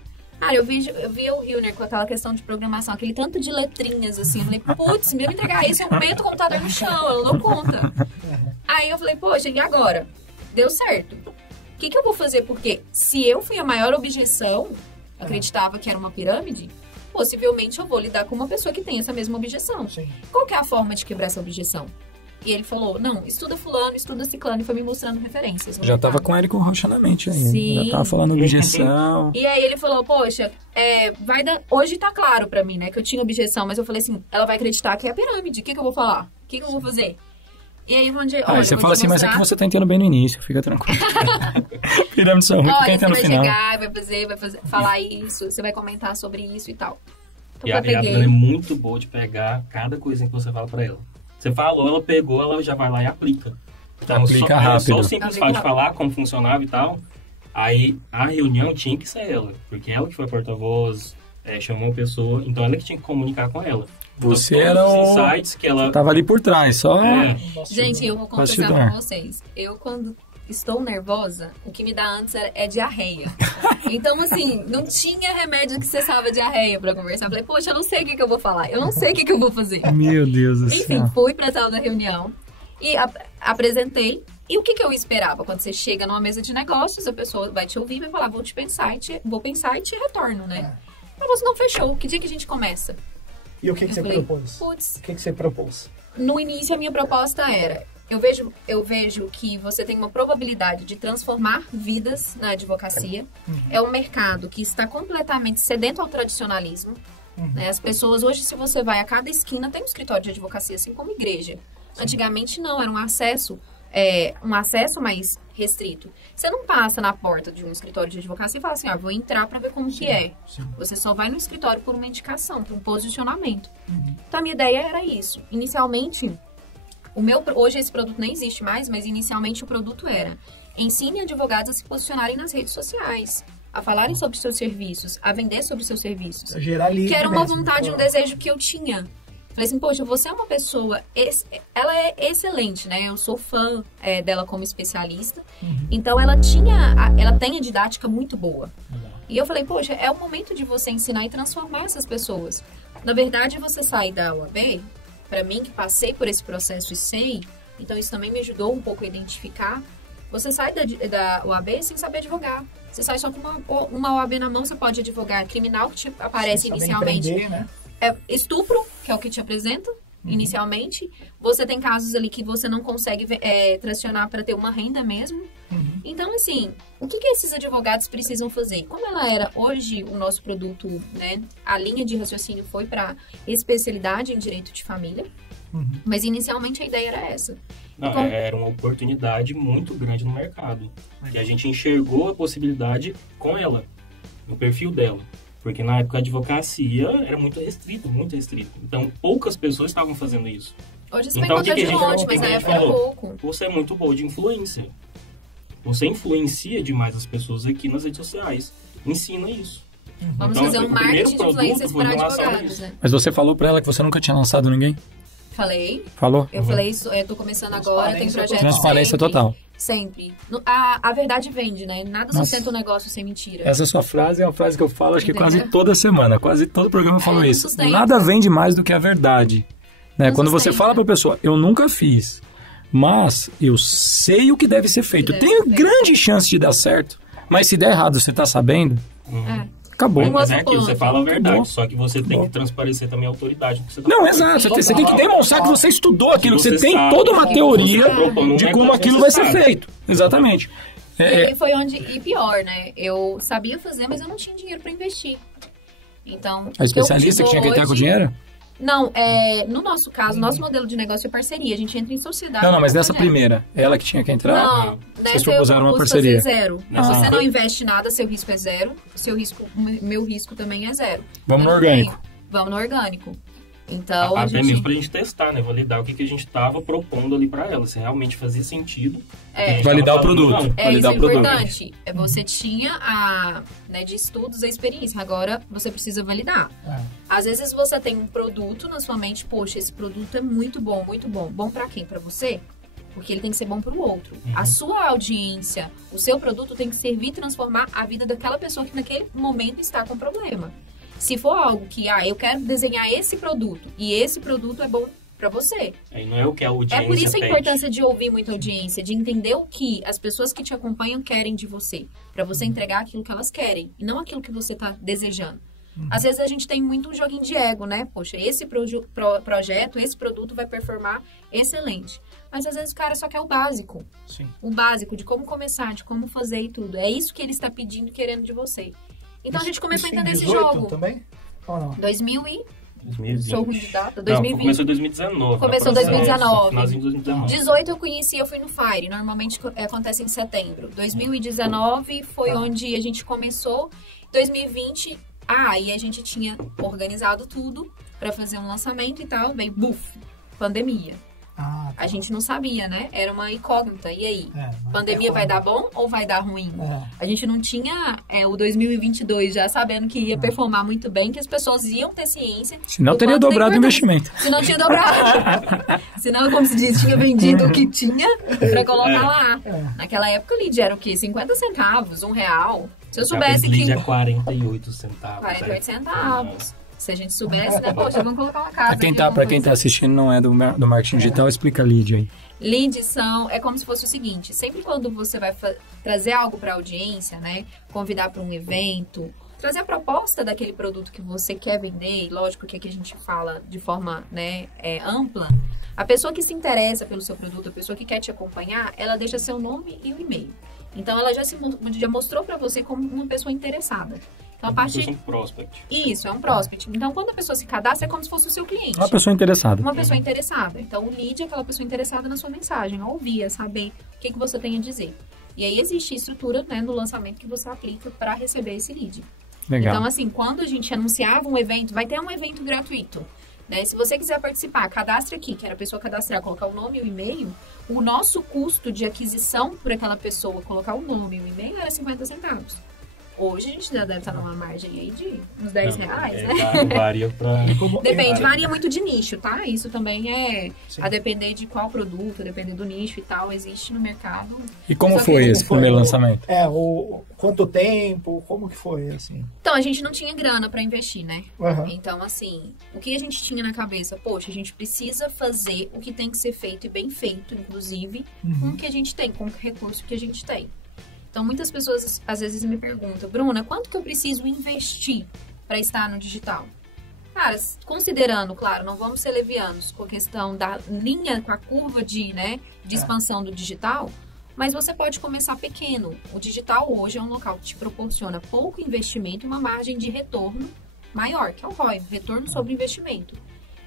Eu vi o Hilner com aquela questão de programação, aquele tanto de letrinhas assim, eu falei, putz, me entregar isso, eu meto o computador no chão, eu não dou conta. Aí eu falei, poxa, e agora? Deu certo. O que eu vou fazer? Porque se eu fui a maior objeção, acreditava que era uma pirâmide, possivelmente eu vou lidar com uma pessoa que tem essa mesma objeção. Sim. Qual que é a forma de quebrar essa objeção? E ele falou, não, estuda fulano, estuda ciclano, e foi me mostrando referências. Já tava com ele com Rocha mente ainda. Sim. Já tava falando objeção. E aí ele falou, poxa, hoje tá claro pra mim, né, que eu tinha objeção, mas eu falei assim, ela vai acreditar que é a pirâmide, o que eu vou falar? O que eu vou fazer? E aí, você fala assim, mas é que você tá entendendo bem no início, fica tranquilo. Pirâmide são ruim, fica entendendo no final. Vai fazer, falar isso, você vai comentar sobre isso e tal. Então, e a Bruna é muito boa de pegar cada coisinha que você fala pra ela. Você falou, ela pegou, ela já vai lá e aplica. Então, aplica rápido. Só o simples fato de falar como funcionava e tal, aí a reunião tinha que ser ela, porque ela que foi a porta-voz, chamou a pessoa, então ela que tinha que comunicar com ela. Você então, era os insights que ela... tava ali por trás, só... Gente, eu vou confessar pra vocês. Eu, quando estou nervosa, o que me dá antes é diarreia. Então, assim, não tinha remédio que cessava diarreia pra conversar. Eu falei, poxa, eu não sei o que eu vou falar. Eu não sei o que eu vou fazer. Meu Deus do céu. Enfim, fui pra sala da reunião e apresentei. E o que eu esperava? Quando você chega numa mesa de negócios, a pessoa vai te ouvir e vai falar, vou pensar e te retorno, né? Mas você não fechou. Que dia que a gente começa? E o que você propôs? Putz. O que você propôs? No início, a minha proposta era... Eu vejo que você tem uma probabilidade de transformar vidas na advocacia. É um mercado que está completamente sedento ao tradicionalismo. Né? As pessoas, hoje, se você vai a cada esquina, tem um escritório de advocacia, assim como igreja. Antigamente, não. Era um acesso mais restrito. Você não passa na porta de um escritório de advocacia e fala assim, vou entrar para ver como que é. Você só vai no escritório por uma indicação, por um posicionamento. Então, a minha ideia era isso. Inicialmente, hoje esse produto nem existe mais, mas inicialmente o produto era: ensine advogados a se posicionarem nas redes sociais, a falarem sobre seus serviços, a vender sobre seus serviços. Que era uma vontade, um desejo que eu tinha. Falei assim, poxa, você é uma pessoa... Ela é excelente, né? Eu sou fã dela como especialista. Então, ela tem a didática muito boa. E eu falei, poxa, é o momento de você ensinar e transformar essas pessoas. Na verdade, você sai da UAB, para mim, que passei por esse processo e sei, então isso também me ajudou um pouco a identificar, Você sai da OAB sem saber advogar. Você sai só com uma OAB na mão, você pode advogar criminal, que te aparece inicialmente. Empreender, né? Estupro, que é o que te apresenta inicialmente. Você tem casos ali que você não consegue transacionar para ter uma renda mesmo. Então, assim, o que esses advogados precisam fazer? Como ela era hoje o nosso produto, né? A linha de raciocínio foi para especialidade em direito de família. Mas inicialmente a ideia era essa. Não, era uma oportunidade muito grande no mercado. Que a gente enxergou a possibilidade com ela, no perfil dela. Porque na época a advocacia era muito restrito, muito restrito. Então, poucas pessoas estavam fazendo isso. Hoje você vai encontrar de monte, mas na época era pouco. Você é muito boa de influência. Você influencia demais as pessoas aqui nas redes sociais. Ensina isso. Vamos fazer um marketing de influências para advogados, né? Mas você falou para ela que você nunca tinha lançado ninguém? Falei. Falou? Eu falei isso, eu tô começando agora, tem projeto Transparência total. Sempre. A verdade vende, né? Nada sustenta o negócio sem mentira. Essa sua frase é uma frase que eu falo, acho que quase toda semana. Quase todo programa eu falo isso. Sustenta. Nada vende mais do que a verdade. Né? Quando você fala pra pessoa, eu nunca fiz, mas eu sei o que deve ser feito. Eu tenho grande chance de dar certo, mas se der errado, você tá sabendo? Acabou. Mas é aquilo, você fala a verdade, só que você tem que transparecer também a autoridade do que você tá falando. Exato, você tem que demonstrar que você estudou aquilo, que você tem toda uma teoria de como aquilo vai ser feito. Exatamente. E foi onde, e pior, né? Eu sabia fazer, mas eu não tinha dinheiro para investir. Então, a especialista que tinha que entrar com dinheiro? Não, no nosso caso, nosso modelo de negócio é parceria. A gente entra em sociedade. Não, mas nessa primeira, ela que tinha que entrar? Não, vocês propuseram uma parceria. Zero. Você não investe nada, seu risco é zero. Meu risco também é zero. Vamos no orgânico. Vamos no orgânico. Então, até mesmo pra gente testar, né? Validar o que a gente tava propondo ali pra ela. Se realmente fazia sentido. Validar o produto. Isso é importante. Você tinha de estudos a experiência. Agora, você precisa validar. Às vezes, você tem um produto na sua mente. Poxa, esse produto é muito bom, muito bom. Bom pra quem? Pra você? Porque ele tem que ser bom pro outro. A sua audiência, o seu produto tem que servir e transformar a vida daquela pessoa que naquele momento está com problema. Se for algo que, eu quero desenhar esse produto e esse produto é bom pra você. Aí não é o que a audiência É por isso a pede. importância de ouvir muita audiência, de entender o que as pessoas que te acompanham querem de você. Pra você entregar aquilo que elas querem e não aquilo que você tá desejando. Às vezes a gente tem muito um joguinho de ego, né? Poxa, esse projeto, esse produto vai performar excelente. Mas às vezes o cara só quer o básico. Sim. O básico de como começar, de como fazer e tudo. É isso que ele está pedindo e querendo de você. Então a gente começou a entender esse jogo. Também? Ou não? 2020. Sou ruim de data. 2020. Não, começou em 2019. Começou em 2019. Finalzinho de 2019. 18 eu conheci, eu fui no Fire. Normalmente acontece em setembro. 2019 foi onde a gente começou. 2020, e a gente tinha organizado tudo pra fazer um lançamento e tal. Veio, pandemia. A gente não sabia, né? Era uma incógnita. E aí? Pandemia vai dar bom ou vai dar ruim? A gente não tinha o 2022 já sabendo que ia performar muito bem, que as pessoas iam ter ciência. Senão teria dobrado o investimento. Senão tinha dobrado. Senão, como se diz, tinha vendido o que tinha pra colocar lá. Naquela época, o lead era o quê? 50 centavos, R$1. Se eu soubesse que... lead é 48 centavos. 48 centavos. Se a gente soubesse, né? Poxa, vamos colocar uma casa. Pra quem tá assistindo não é do marketing digital, explica lead aí. Lead é como se fosse o seguinte, sempre quando você vai trazer algo para a audiência, né? Convidar para um evento, trazer a proposta daquele produto que você quer vender, e lógico que aqui a gente fala de forma ampla, a pessoa que se interessa pelo seu produto, a pessoa que quer te acompanhar, ela deixa seu nome e o e-mail. Então, ela já mostrou para você como uma pessoa interessada. Então, um prospect. Isso, é um prospect. Então, quando a pessoa se cadastra, é como se fosse o seu cliente. Uma pessoa interessada. Uma pessoa interessada. Então, o lead é aquela pessoa interessada na sua mensagem, a ouvir, a saber o que você tem a dizer. E aí, existe a estrutura, né, no lançamento que você aplica para receber esse lead. Legal. Então, assim, quando a gente anunciava um evento, vai ter um evento gratuito. Né? Se você quiser participar, cadastre aqui, que era a pessoa cadastrar, colocar o nome e o e-mail, o nosso custo de aquisição por aquela pessoa, colocar o nome e o e-mail, era 50 centavos. Hoje a gente já deve estar numa margem aí de uns R$10, né? Varia pra... Depende, varia muito de nicho, tá? Isso também a depender de qual produto, a depender do nicho e tal, existe no mercado. E como foi esse primeiro lançamento? Quanto tempo? Como que foi, assim? Então, a gente não tinha grana para investir, né? Uhum. Então, assim, o que a gente tinha na cabeça? Poxa, a gente precisa fazer o que tem que ser feito e bem feito, inclusive, com o que a gente tem, com o recurso que a gente tem. Então, muitas pessoas, às vezes, me perguntam, Bruna, quanto que eu preciso investir para estar no digital? Cara, considerando, claro, não vamos ser levianos com a questão da linha, com a curva de expansão do digital, mas você pode começar pequeno. O digital hoje é um local que te proporciona pouco investimento e uma margem de retorno maior, que é o ROI, retorno sobre investimento.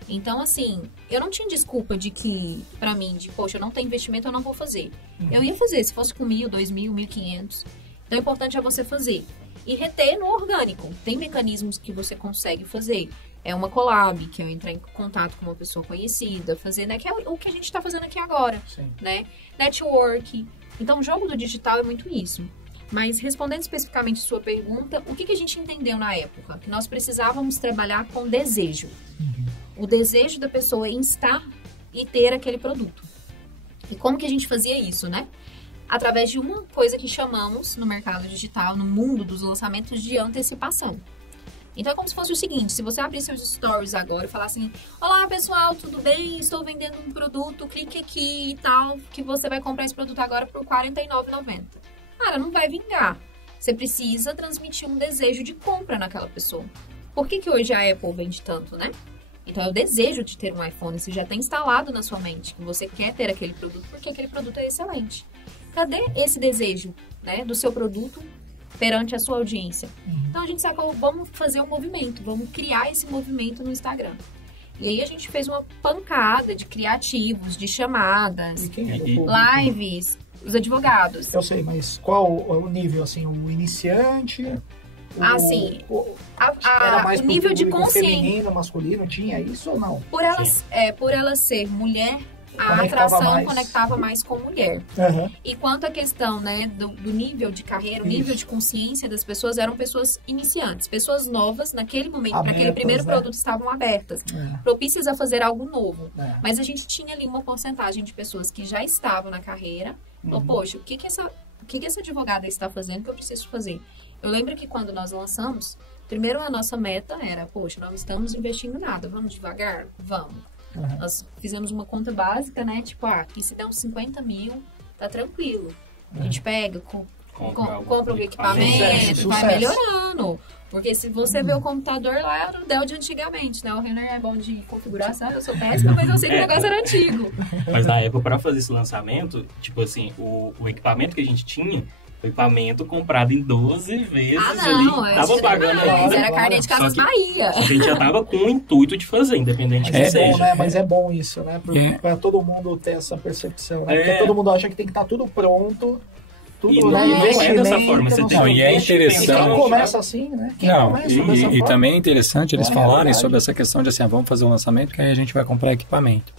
Então, assim, eu não tinha desculpa de que, pra mim, poxa, eu não tenho investimento, eu não vou fazer. Eu ia fazer, se fosse com 1.000, 2.000, 1.500. Então, o importante é você fazer. E reter no orgânico. Tem mecanismos que você consegue fazer. É uma collab, que é entrar em contato com uma pessoa conhecida, fazer, né? Que é o que a gente está fazendo aqui agora, né? Network. Então, o jogo do digital é muito isso. Mas, respondendo especificamente a sua pergunta, o que a gente entendeu na época? Que nós precisávamos trabalhar com desejo. O desejo da pessoa em estar e ter aquele produto. E como que a gente fazia isso, né? Através de uma coisa que chamamos no mercado digital, no mundo dos lançamentos, de antecipação. Então, é como se fosse o seguinte, se você abrir seus stories agora e falar assim, olá, pessoal, tudo bem? Estou vendendo um produto, clique aqui e tal, que você vai comprar esse produto agora por R$ 49,90. Cara, não vai vingar. Você precisa transmitir um desejo de compra naquela pessoa. Por que hoje a Apple vende tanto, né? Então, é o desejo de ter um iPhone. Você já tem instalado na sua mente que você quer ter aquele produto porque aquele produto é excelente. Cadê esse desejo, né, do seu produto perante a sua audiência? Então, a gente sacou, vamos fazer um movimento, vamos criar esse movimento no Instagram. E aí, a gente fez uma pancada de criativos, de chamadas, lives, os advogados. Eu sei, mas qual o nível, assim, o iniciante... sim. Era mais o nível de consciência. Feminino, masculino, tinha isso ou não? Por ela ser mulher, a atração conectava mais com mulher. E quanto à questão, né, do nível de carreira, o nível de consciência das pessoas, eram pessoas iniciantes, pessoas novas, naquele momento, para aquele primeiro produto, estavam abertas, propícias a fazer algo novo. Mas a gente tinha ali uma porcentagem de pessoas que já estavam na carreira. Falou, poxa, o que essa advogada está fazendo que eu preciso fazer? Eu lembro que quando nós lançamos, primeiro a nossa meta era, poxa, não estamos investindo nada, vamos devagar? Vamos. Nós fizemos uma conta básica, né? Tipo, aqui se der uns 50 mil, tá tranquilo. A gente pega, compra o equipamento, vai melhorando. Porque se você vê o computador lá, era o Dell de antigamente, né? O Renner é bom de configuração, eu sou péssima, mas eu sei que o negócio era antigo. Mas na época, para fazer esse lançamento, tipo assim, o equipamento que a gente tinha, o equipamento comprado em 12 vezes ali, tava pagando ainda. Era carne de Casas Bahia. A gente já tava com o intuito de fazer, independente que seja. Bom, né? Mas é bom isso, né? Pra todo mundo ter essa percepção, né? Porque todo mundo acha que tem que estar tudo pronto. Tudo, não é dessa forma, você tem e é interessante. Quem começa assim, né? E também é interessante eles falarem sobre essa questão de assim, vamos fazer um lançamento que aí a gente vai comprar equipamento.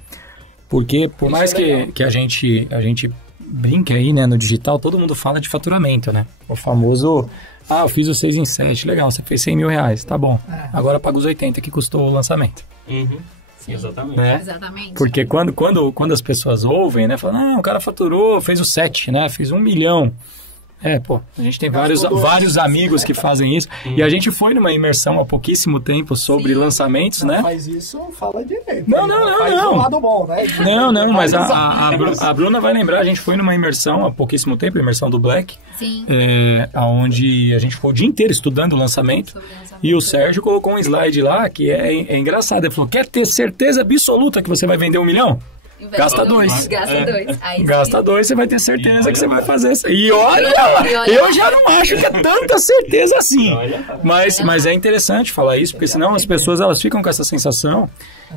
Porque por mais que a gente brinque aí, né, no digital, todo mundo fala de faturamento, né? O famoso, eu fiz o 6 em 7, legal, você fez 100 mil reais, tá bom. Agora paga os 80 que custou o lançamento. Sim, exatamente. Né? Exatamente. Porque quando as pessoas ouvem, né, falam, o cara faturou, fez o 7, né, fez 1 milhão. A gente tem vários amigos que fazem isso. E a gente foi numa imersão há pouquíssimo tempo sobre lançamentos, né? Mas isso fala direito. Não. Do lado bom, né? Não, mas a Bruna vai lembrar, a gente foi numa imersão há pouquíssimo tempo, a imersão do Black. Sim. Onde a gente ficou o dia inteiro estudando o lançamento. E o Sérgio colocou um slide lá que é engraçado. Ele falou, quer ter certeza absoluta que você vai vender 1 milhão? Gasta 2. Gasta 2, você vai ter certeza que você vai fazer isso. E olha, eu já não acho que é tanta certeza assim. Mas é interessante falar isso, porque senão as pessoas elas ficam com essa sensação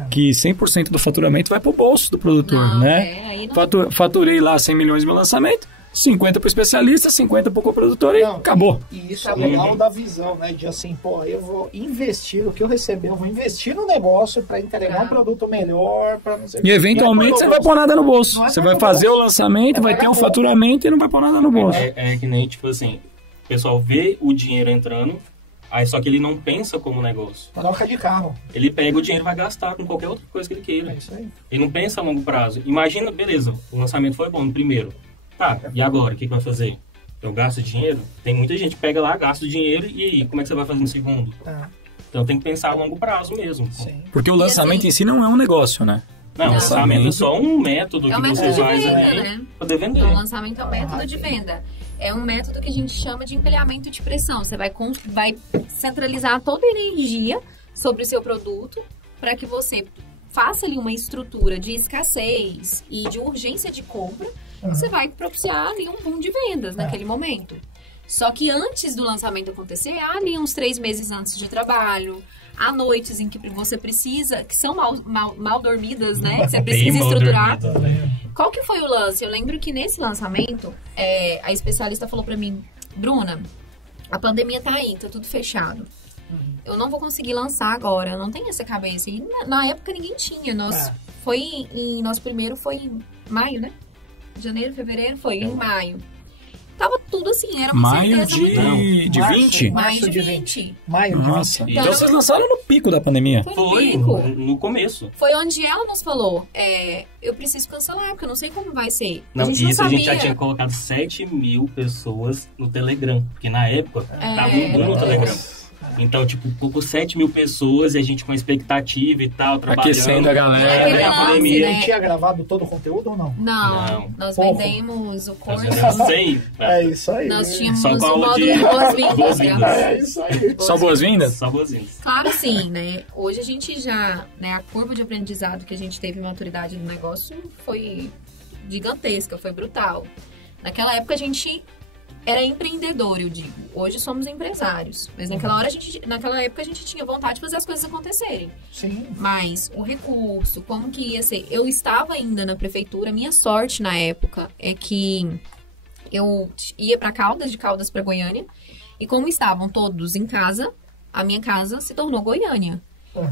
que 100% do faturamento vai pro bolso do produtor, né? Faturei lá 100 milhões no meu lançamento, 50 para o especialista, 50 para o coprodutor e acabou. E isso é legal da visão, né? De assim, eu vou investir, o que eu receber, eu vou investir no negócio para entregar um produto melhor, para não sei o que. E eventualmente você não vai pôr nada no bolso. Você vai fazer o lançamento, vai ter um faturamento e não vai pôr nada no bolso. É que nem, tipo assim, o pessoal vê o dinheiro entrando, aí só que ele não pensa como negócio. Troca de carro. Ele pega o dinheiro e vai gastar com qualquer outra coisa que ele queira. É isso aí. Ele não pensa a longo prazo. Imagina, beleza, o lançamento foi bom no primeiro. Tá, e agora? O que vai fazer? eu gasto dinheiro, tem muita gente que pega lá, gasta o dinheiro, e aí, como é que você vai fazer no segundo? Então tem que pensar a longo prazo mesmo. Sim. Porque o lançamento em si não é um negócio, né? Não, o lançamento é só um método que você faz ali né? pra poder vender. Então, o lançamento é um método de venda. É um método que a gente chama de empilhamento de pressão. Você vai centralizar toda a energia sobre o seu produto para que você faça ali uma estrutura de escassez e de urgência de compra. Você vai propiciar ali um boom de vendas naquele momento. Só que antes do lançamento acontecer, há ali uns 3 meses antes de trabalho, há noites em que você precisa, que são mal dormidas, né? Que você precisa estruturar. Qual que foi o lance? Eu lembro que nesse lançamento, a especialista falou pra mim, Bruna, a pandemia tá aí, tá tudo fechado. Eu não vou conseguir lançar agora, eu não tenho essa cabeça. E na época ninguém tinha. Nosso primeiro foi em maio, né? Janeiro, fevereiro, foi em maio. Tava tudo assim, era uma maio certeza muito... de 20? Maio de 20. Maio de Nossa, 20. então vocês lançaram no pico da pandemia. Foi, no começo. Foi onde ela nos falou, eu preciso cancelar, porque eu não sei como vai ser. Não, a gente a gente já tinha colocado 7 mil pessoas no Telegram, porque na época tava tudo no Telegram. Então, tipo, com 7 mil pessoas e a gente com expectativa e tal, trabalhando. Aquecendo a galera. A pandemia. Ele tinha gravado todo o conteúdo ou não? Não. Nós vendemos o curso. É isso aí. Nós tínhamos Só o aula módulo de de boas-vindas. É isso aí. Só boas-vindas? Só boas-vindas. Claro, sim, né? Hoje a gente já, né, a curva de aprendizado que a gente teve, maturidade no negócio foi gigantesca, foi brutal. Naquela época a gente era empreendedor, eu digo. Hoje somos empresários. Mas naquela época a gente tinha vontade de fazer as coisas acontecerem. Sim. Mas o recurso, como que ia ser? Eu estava ainda na prefeitura. Minha sorte na época é que eu ia para Caldas, de Caldas para Goiânia. E como estavam todos em casa, a minha casa se tornou Goiânia.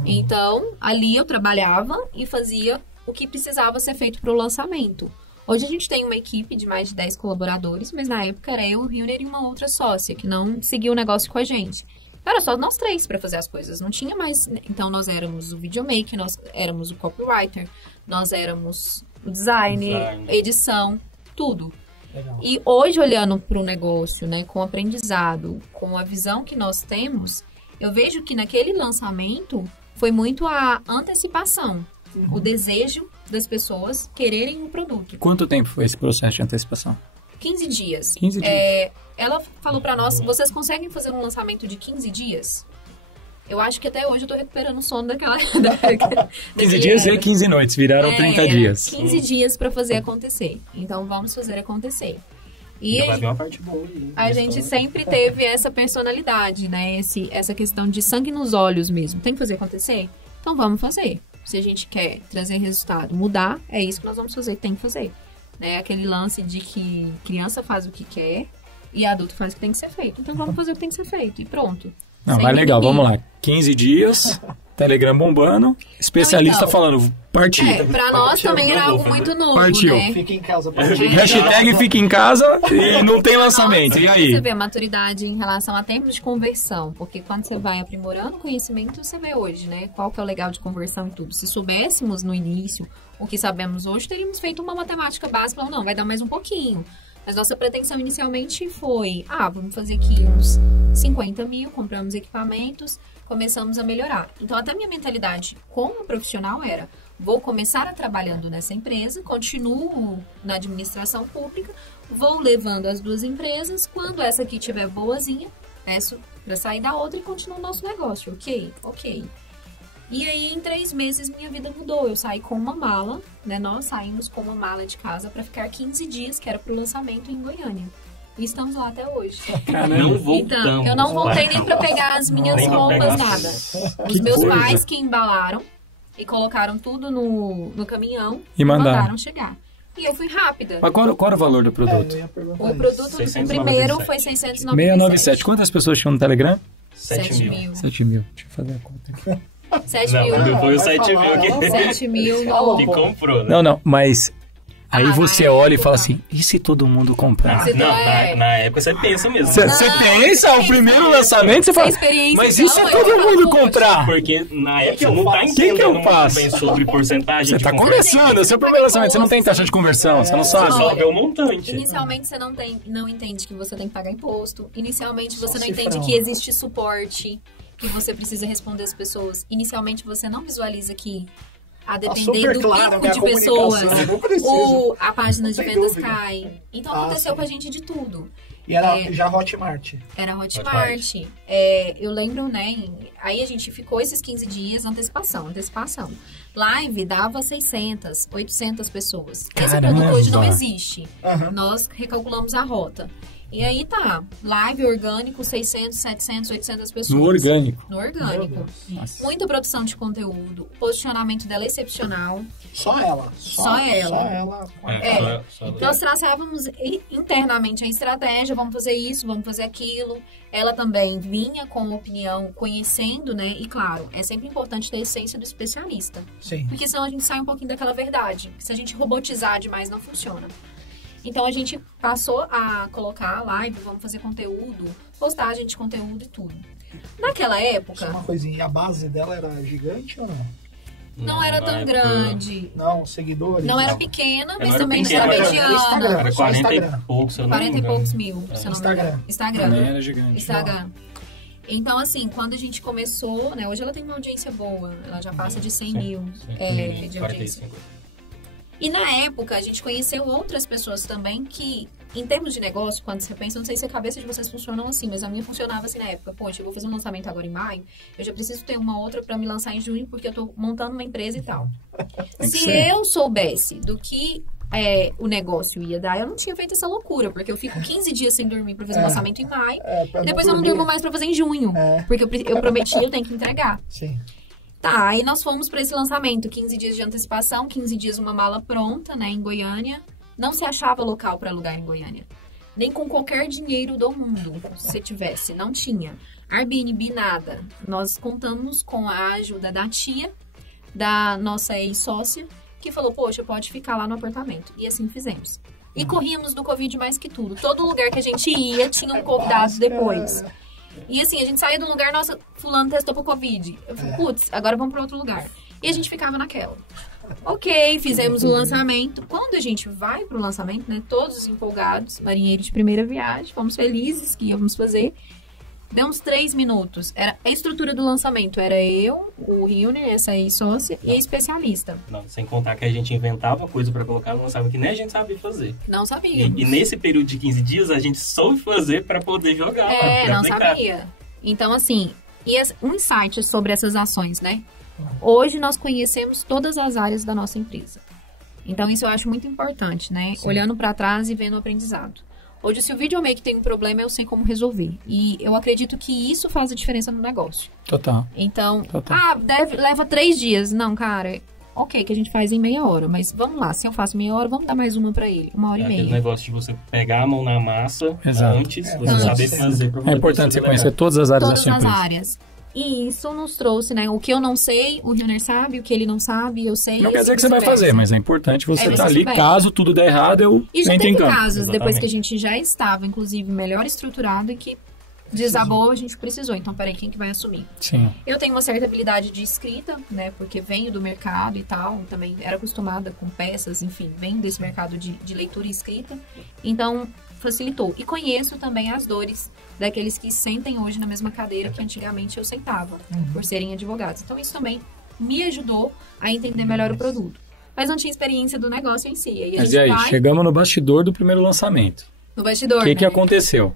Então, ali eu trabalhava e fazia o que precisava ser feito para o lançamento. Hoje a gente tem uma equipe de mais de 10 colaboradores, mas na época era eu, o Hilner e uma outra sócia, que não seguiu o negócio com a gente. Era só nós 3 para fazer as coisas, não tinha mais... Então nós éramos o videomaker, nós éramos o copywriter, nós éramos o design, edição, tudo. Legal. E hoje, olhando para o negócio, né, com o aprendizado, com a visão que nós temos, eu vejo que naquele lançamento foi muito a antecipação, o desejo das pessoas quererem o produto. Quanto tempo foi esse processo de antecipação? 15 dias. 15 dias. Ela falou pra nós, vocês conseguem fazer um lançamento de 15 dias? Eu acho que até hoje eu tô recuperando o sono daquela... 15 dias e 15 noites, viraram 30 dias. 15 dias pra fazer acontecer. Então vamos fazer acontecer. E vai vir uma parte boa aí. A gente sempre teve essa personalidade, né? Essa questão de sangue nos olhos mesmo. Tem que fazer acontecer? Então vamos fazer. Se a gente quer trazer resultado, mudar, é isso que nós vamos fazer, tem que fazer. Né? Aquele lance de que criança faz o que quer e adulto faz o que tem que ser feito. Então vamos fazer o que tem que ser feito e pronto. Não, vai legal, vamos lá. 15 dias, Telegram bombando, especialista falando, partiu. Pra nós também era algo muito novo, partiu. Né? Fica em casa. Hashtag fica em casa e não tem lançamento, e aí? Você vê a maturidade em relação a tempos de conversão, porque quando você vai aprimorando o conhecimento, você vê hoje, né? Qual que é o legal de conversão e tudo. Se soubéssemos no início o que sabemos hoje, teríamos feito uma matemática básica, não, vai dar mais um pouquinho. Mas nossa pretensão inicialmente foi, vamos fazer aqui uns 50 mil, compramos equipamentos, começamos a melhorar. Então, até minha mentalidade como profissional era, vou começar trabalhando nessa empresa, continuo na administração pública, vou levando as 2 empresas, quando essa aqui tiver boazinha, peço para sair da outra e continuo o nosso negócio, ok. E aí, em 3 meses, minha vida mudou. Eu saí com uma mala, né? Nós saímos com uma mala de casa para ficar 15 dias, que era pro lançamento em Goiânia. E estamos lá até hoje. Não voltamos. Então, eu não voltei nem para pegar as minhas roupas, nada. Os meus pais que embalaram e colocaram tudo no caminhão e mandaram chegar. E eu fui rápida. Mas qual era o valor do produto? O produto do primeiro foi 697. 697. Quantas pessoas tinham no Telegram? 7 mil. 7 mil. Deixa eu fazer a conta aqui. 7 mil. Não, foi os 7 mil aqui. 7 mil no... E comprou, né? Não, mas Aí você olha e fala assim, e se todo mundo comprar? Na época você pensa mesmo. Você pensa, o primeiro lançamento, você fala, mas e se todo mundo comprar? Porque na época você não tá entendendo muito bem sobre porcentagem. Você tá começando, é o seu primeiro lançamento, você não tem taxa de conversão, você não sabe. Você só vê o montante. Inicialmente você não entende que você tem que pagar imposto. Inicialmente você não entende que existe suporte, que você precisa responder as pessoas. Inicialmente você não visualiza que, a depender do pico de pessoas, a página de vendas cai. Então aconteceu com a gente de tudo. E era já Hotmart? Era Hotmart. Eu lembro, né? Aí a gente ficou esses 15 dias, antecipação. Live dava 600, 800 pessoas. Esse produto hoje não existe. Nós recalculamos a rota. E aí live orgânico, 600, 700, 800 pessoas. No orgânico. Nossa. Muita produção de conteúdo, o posicionamento dela é excepcional. Só ela. Nós traçávamos internamente a estratégia, vamos fazer isso, vamos fazer aquilo. Ela também vinha com uma opinião, conhecendo, né? E claro, é sempre importante ter a essência do especialista. Sim. Porque senão a gente sai um pouquinho daquela verdade. Se a gente robotizar demais, não funciona. Então, a gente passou a colocar a live, vamos fazer conteúdo, postagem de conteúdo e tudo. Naquela época... Só uma coisinha, e a base dela era gigante ou não? Não era tão grande. Não, seguidores? Não era pequena, mas também não era mediana. Era 40 e poucos, se eu não me engano. 40 e poucos mil, se eu não me engano. Instagram. Também era gigante. Instagram. Então, assim, quando a gente começou, né? Hoje ela tem uma audiência boa. Ela já passa de 100 mil de audiência. E na época, a gente conheceu outras pessoas também que, em termos de negócio, quando você pensa, não sei se a cabeça de vocês funcionam assim, mas a minha funcionava assim na época. Poxa, eu vou fazer um lançamento agora em maio, eu já preciso ter uma outra pra me lançar em junho, porque eu tô montando uma empresa e tal. Se eu soubesse do que o negócio ia dar, eu não tinha feito essa loucura, porque eu fico 15 dias sem dormir pra fazer um lançamento em maio, e depois eu não durmo mais pra fazer em junho, porque eu prometi, eu tenho que entregar. Sim. Aí nós fomos para esse lançamento, 15 dias de antecipação, 15 dias uma mala pronta, né, em Goiânia. Não se achava local para alugar em Goiânia. Nem com qualquer dinheiro do mundo, se tivesse, não tinha. Airbnb, nada. Nós contamos com a ajuda da tia, da nossa ex-sócia, que falou, poxa, pode ficar lá no apartamento. E assim fizemos. E corríamos do Covid mais que tudo. Todo lugar que a gente ia, tinha um convidado depois. E assim, a gente saía do lugar, nossa, fulano testou pro Covid. Eu falei, putz, agora vamos para outro lugar. E a gente ficava naquela. Ok, fizemos o lançamento. Quando a gente vai pro lançamento, né, todos empolgados, marinheiros de primeira viagem, fomos felizes que íamos fazer. Deu uns 3 minutos. Era a estrutura do lançamento. Era eu, o Rione, essa aí sócia, e a especialista. Não, sem contar que a gente inventava coisa pra colocar no lançamento que nem a gente sabia fazer. Não sabia. E nesse período de 15 dias, a gente soube fazer pra poder jogar. Não aplicar. Sabia. Então, assim, um insight sobre essas ações, né? Hoje nós conhecemos todas as áreas da nossa empresa. Então, isso eu acho muito importante, né? Sim. Olhando pra trás e vendo o aprendizado. Hoje, se o videomaker tem um problema, eu sei como resolver. E eu acredito que isso faz a diferença no negócio. Total. Então, leva 3 dias. Não, cara, ok, que a gente faz em meia hora. Mas vamos lá, se eu faço meia hora, vamos dar mais uma pra ele. 1 hora e meia. Aquele negócio de você pegar a mão na massa antes, você saber fazer pra você. É importante você conhecer todas as áreas da sua empresa. Todas as áreas. E isso nos trouxe, né? O que eu não sei, o Rioner sabe. O que ele não sabe, eu sei. Não quer dizer que você vai fazer, mas é importante você estar ali. Caso tudo der errado, eu entro em campo. Casos, depois que a gente já estava, inclusive, melhor estruturado e que desabou, a gente precisou. Então, peraí, quem que vai assumir? Sim. Eu tenho uma certa habilidade de escrita, né? Porque venho do mercado e tal. Também era acostumada com peças, enfim. Venho desse mercado de leitura e escrita. Então, facilitou. E conheço também as dores daqueles que sentem hoje na mesma cadeira que antigamente eu sentava, por serem advogados. Então, isso também me ajudou a entender melhor o produto. Mas não tinha experiência do negócio em si. Mas e aí, chegamos no bastidor do primeiro lançamento. No bastidor, O que aconteceu?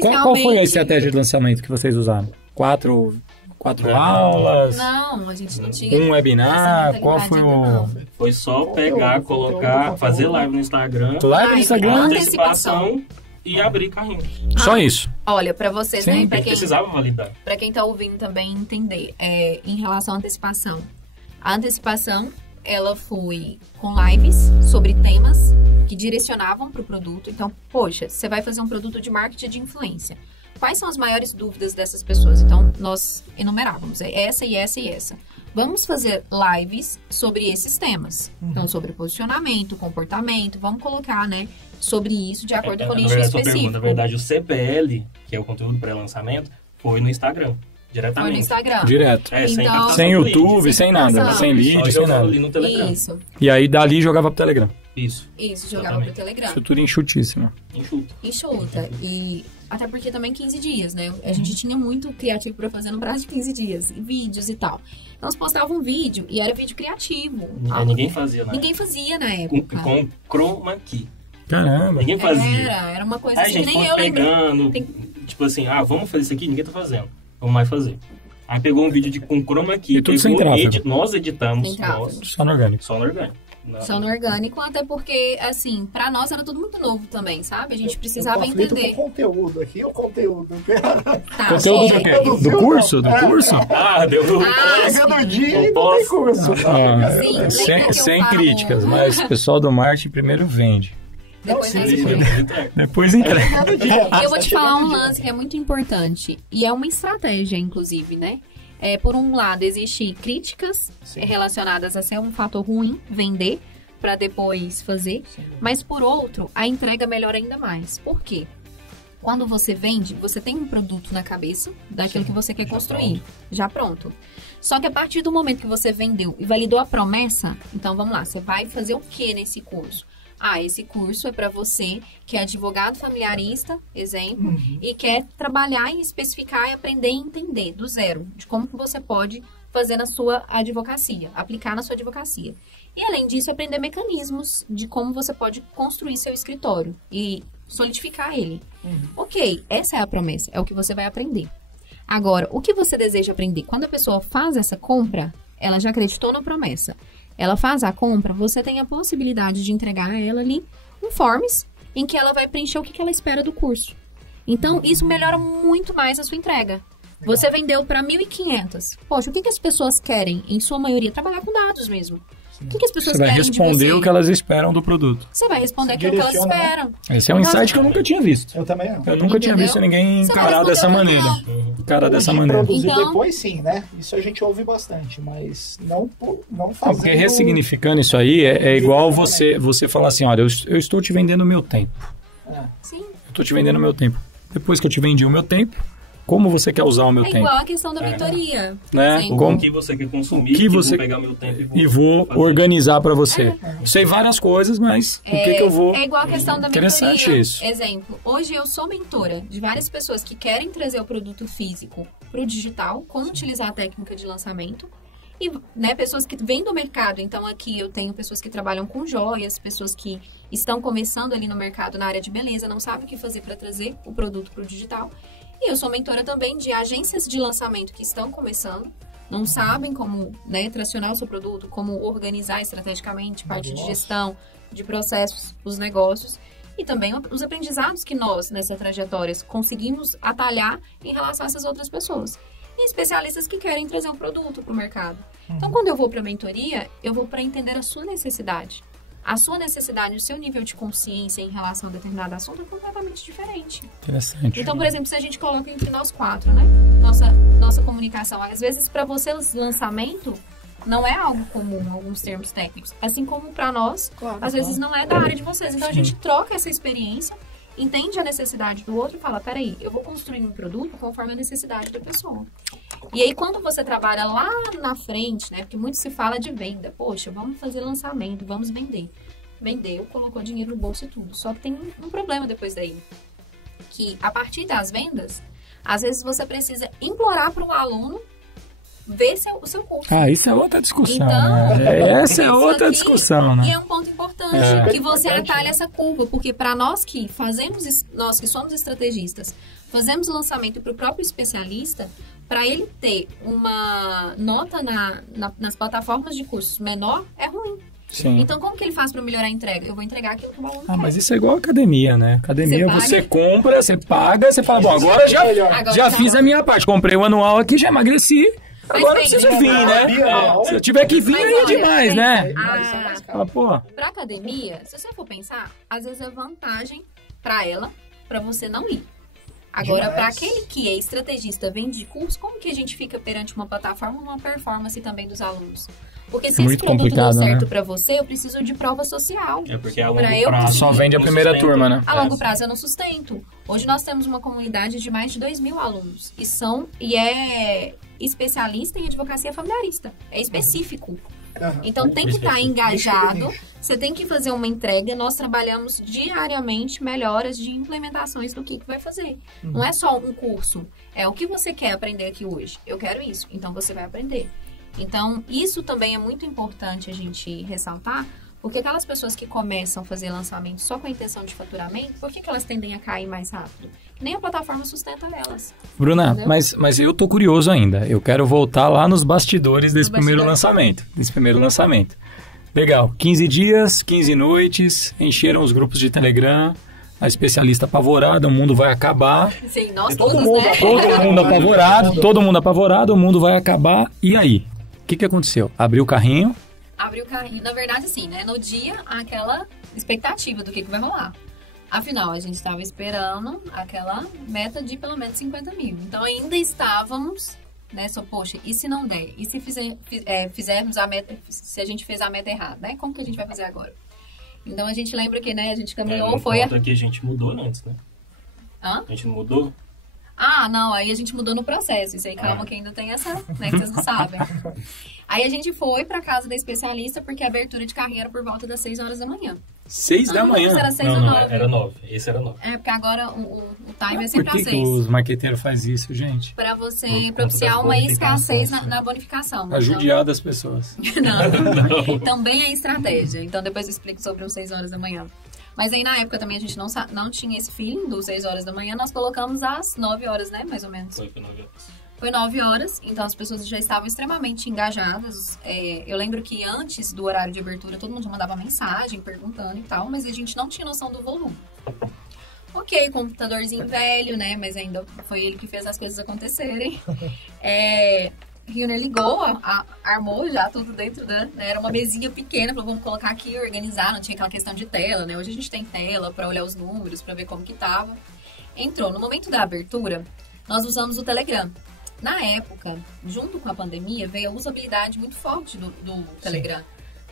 Qual foi a estratégia de lançamento que vocês usaram? 4 aulas? Não, a gente não tinha. Um webinar? Qual foi o... Foi só pegar, colocar, fazer live no Instagram. Live no Instagram? Antecipação e abrir carrinho. Só isso? Olha, pra vocês, né? Pra quem precisava validar. Pra quem tá ouvindo também entender, em relação à antecipação. A antecipação, ela foi com lives sobre temas que direcionavam pro produto. Então, poxa, você vai fazer um produto de marketing de influência. quais são as maiores dúvidas dessas pessoas. Então, nós enumerávamos essa e essa e essa. Vamos fazer lives sobre esses temas. Então, sobre posicionamento, comportamento, vamos colocar, né, sobre isso de acordo com o nicho específico. Na verdade, o CPL, que é o conteúdo pré-lançamento, foi no Instagram, diretamente. Foi no Instagram. Direto. Então, sem YouTube, sem nada, sem lead, sem nada. Ali no Telegram. Isso. E aí, dali, jogava pro Telegram. Isso, jogava pro Telegram. Estrutura enxutíssima. Enxuta. E até porque também 15 dias, né? A gente tinha muito criativo pra fazer no prazo de 15 dias. E vídeos e tal. Nós postávamos um vídeo e era vídeo criativo. Ninguém fazia, né? Ninguém fazia na época. Com chroma key. Caramba. Ninguém fazia. Era uma coisa assim, gente, nem eu pegando, tipo assim, vamos fazer isso aqui? Ninguém tá fazendo. Vamos mais fazer. Aí pegou um vídeo com chroma key. E tudo sem tráfego. Nós editamos. Só no orgânico. Só no orgânico. Só no orgânico, até porque, assim, pra nós era tudo muito novo também, sabe? A gente precisava entender. Com o conteúdo aqui, o conteúdo. Tá, conteúdo do quê? Do curso? Do curso? Deu do... Chegando o dia e não tem curso. Sem críticas, mas o pessoal do marketing primeiro vende. Depois entrega. Eu vou te falar um lance que é muito importante. E é uma estratégia, inclusive, né? Por um lado, existem críticas relacionadas a ser um fator ruim, vender, para depois fazer. Sim. Mas, por outro, a entrega melhora ainda mais. Por quê? Quando você vende, você tem um produto na cabeça daquilo que você quer construir. Já pronto. Só que a partir do momento que você vendeu e validou a promessa, então vamos lá, você vai fazer o que nesse curso? Esse curso é para você que é advogado familiarista, exemplo, e quer trabalhar e especificar e aprender e entender do zero, de como que você pode fazer na sua advocacia, aplicar na sua advocacia. E além disso, aprender mecanismos de como você pode construir seu escritório e solidificar ele. Ok, essa é a promessa, é o que você vai aprender. Agora, o que você deseja aprender? Quando a pessoa faz essa compra, ela já acreditou na promessa. Ela faz a compra, você tem a possibilidade de entregar a ela ali um forms em que ela vai preencher o que ela espera do curso. Então, isso melhora muito mais a sua entrega. Você vendeu para 1.500. Poxa, o que as pessoas querem, em sua maioria? Trabalhar com dados mesmo. O que as pessoas querem de você? Você vai responder o que elas esperam do produto. Você vai responder aquilo que elas esperam. Esse é um insight que eu nunca tinha visto. Eu também não. Eu nunca tinha visto ninguém encarar dessa maneira. Produzir depois, sim, né? Isso a gente ouve bastante, mas não fazendo... Porque ressignificando isso aí é igual você falar assim, olha, eu estou te vendendo o meu tempo. Sim. Eu estou te vendendo o meu tempo. Depois que eu te vendi o meu tempo, como você quer usar o meu tempo? É igual a questão da mentoria. Né? O que você quer consumir, que você... vou pegar meu tempo e vou organizar para você. Sei várias coisas, mas o que eu vou... É igual a questão da mentoria. Interessante isso. Exemplo, hoje eu sou mentora de várias pessoas que querem trazer o produto físico para o digital, como utilizar a técnica de lançamento. E, né, pessoas que vêm do mercado. Então, aqui eu tenho pessoas que trabalham com joias, pessoas que estão começando ali no mercado na área de beleza, não sabem o que fazer para trazer o produto para o digital. E eu sou mentora também de agências de lançamento que estão começando, não sabem como, né, tracionar o seu produto, como organizar estrategicamente, parte de gestão, de processos, os negócios. E também os aprendizados que nós, nessa trajetória, conseguimos atalhar em relação a essas outras pessoas. E especialistas que querem trazer um produto para o mercado. Então, quando eu vou para a mentoria, eu vou para entender a sua necessidade. A sua necessidade, o seu nível de consciência em relação a determinado assunto é completamente diferente. Interessante. Então, por exemplo, se a gente coloca entre nós quatro, né? Nossa comunicação. Às vezes, para você, o lançamento não é algo comum, alguns termos técnicos. Assim como para nós, às vezes não é da área de vocês. Então, a gente troca essa experiência, entende a necessidade do outro e fala, peraí, eu vou construir um produto conforme a necessidade da pessoa. E aí, quando você trabalha lá na frente, né? Porque muito se fala de venda. Poxa, vamos fazer lançamento, vamos vender. Vendeu, colocou dinheiro no bolso e tudo. Só que tem um problema depois daí. Que, a partir das vendas, às vezes você precisa implorar para um aluno ver o seu curso. Isso é outra discussão. Então, né? Essa é outra discussão, né? E é um ponto importante, que você atalha essa curva. Porque para nós que somos estrategistas, fazemos lançamento para o próprio especialista, para ele ter uma nota nas plataformas de cursos menor, é ruim. Sim. Então, como que ele faz para melhorar a entrega? Eu vou entregar aquilo que o aluno quer. Mas isso é igual a academia, né? Academia você compra, você paga, você fala, bom, agora já fiz a minha parte. Comprei o anual aqui, já emagreci. Agora eu preciso vir, né? Se eu tiver que vir, aí é demais, né? Pra academia, se você for pensar, às vezes é vantagem pra ela, pra você não ir. Agora, para aquele que é estrategista, vende curso, como que a gente fica perante uma plataforma, uma performance também dos alunos? Porque se esse produto deu certo para você, eu preciso de prova social. É porque a longo prazo só vende a primeira turma, né? A longo prazo eu não sustento. Hoje nós temos uma comunidade de mais de 2.000 alunos. E é especialista em advocacia familiarista. É específico. Então tem que estar engajado, você tem que fazer uma entrega. Nós trabalhamos diariamente melhoras de implementações do que vai fazer. Não é só um curso, é o que você quer aprender aqui hoje. Eu quero isso, então você vai aprender. Então isso também é muito importante a gente ressaltar, porque aquelas pessoas que começam a fazer lançamento só com a intenção de faturamento, por que elas tendem a cair mais rápido? Que nem a plataforma sustenta elas. Bruna, mas eu tô curioso ainda. Eu quero voltar lá nos bastidores desse primeiro lançamento. Legal. 15 dias, 15 noites, encheram os grupos de Telegram, a especialista apavorada, o mundo vai acabar. Sim, nós todos, né? Todo mundo apavorado, o mundo vai acabar. E aí? O que aconteceu? Abriu o carrinho? Abriu o carrinho, na verdade, assim, né? No dia, aquela expectativa do que vai rolar. Afinal, a gente estava esperando aquela meta de pelo menos 50 mil. Então, ainda estávamos, né? Poxa, e se não der? E se fizermos a meta, se a gente fez a meta errada, né? Como que a gente vai fazer agora? Então, a gente lembra que, né? A gente caminhou, foi... que a gente mudou antes, né? Hã? A gente não mudou? Ah, não, aí a gente mudou no processo. Isso aí, calma, que ainda tem essa, né, que vocês não sabem. Aí a gente foi pra casa da especialista, porque a abertura de carrinho era por volta das 6 horas da manhã. 6 da manhã? Era 6 ou 9. Era 9. Esse era 9. É, porque agora o time é sempre às 6. Por que os marqueteiros fazem isso, gente? Pra você propiciar uma escassez na bonificação. Pra judiar das pessoas. Não. Também é estratégia. Então, depois eu explico sobre os 6 horas da manhã. Mas aí, na época, também a gente não tinha esse feeling dos 6 horas da manhã. Nós colocamos às 9 horas, né? Mais ou menos. Foi 9 horas. Foi 9 horas, então as pessoas já estavam extremamente engajadas. Eu lembro que antes do horário de abertura, todo mundo já mandava mensagem, perguntando e tal, mas a gente não tinha noção do volume. Ok, computadorzinho velho, né? Mas ainda foi ele que fez as coisas acontecerem. Rioner ligou, armou já tudo dentro da... Né, era uma mesinha pequena, falou, vamos colocar aqui, organizar, não tinha aquela questão de tela, né? Hoje a gente tem tela para olhar os números, para ver como que tava. Entrou. No momento da abertura, nós usamos o Telegram. Na época, junto com a pandemia, veio a usabilidade muito forte do Telegram.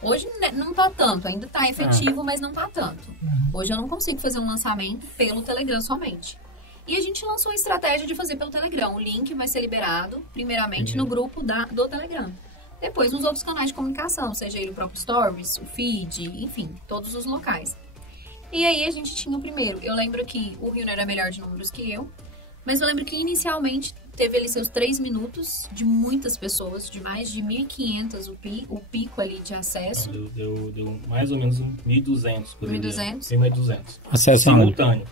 Hoje não tá tanto, ainda tá efetivo, mas não tá tanto. Hoje eu não consigo fazer um lançamento pelo Telegram somente. E a gente lançou a estratégia de fazer pelo Telegram. O link vai ser liberado, primeiramente, no grupo do Telegram. Depois, nos outros canais de comunicação, seja ele o próprio Stories, o Feed, enfim, todos os locais. E aí, a gente tinha o primeiro. Eu lembro que o Rioner era melhor de números que eu, mas eu lembro que, inicialmente, teve ali seus 3 minutos de muitas pessoas, de mais de 1.500 o pico ali de acesso. Deu mais ou menos 1.200 por 1.200? Tem mais 200. Acesso simultâneo.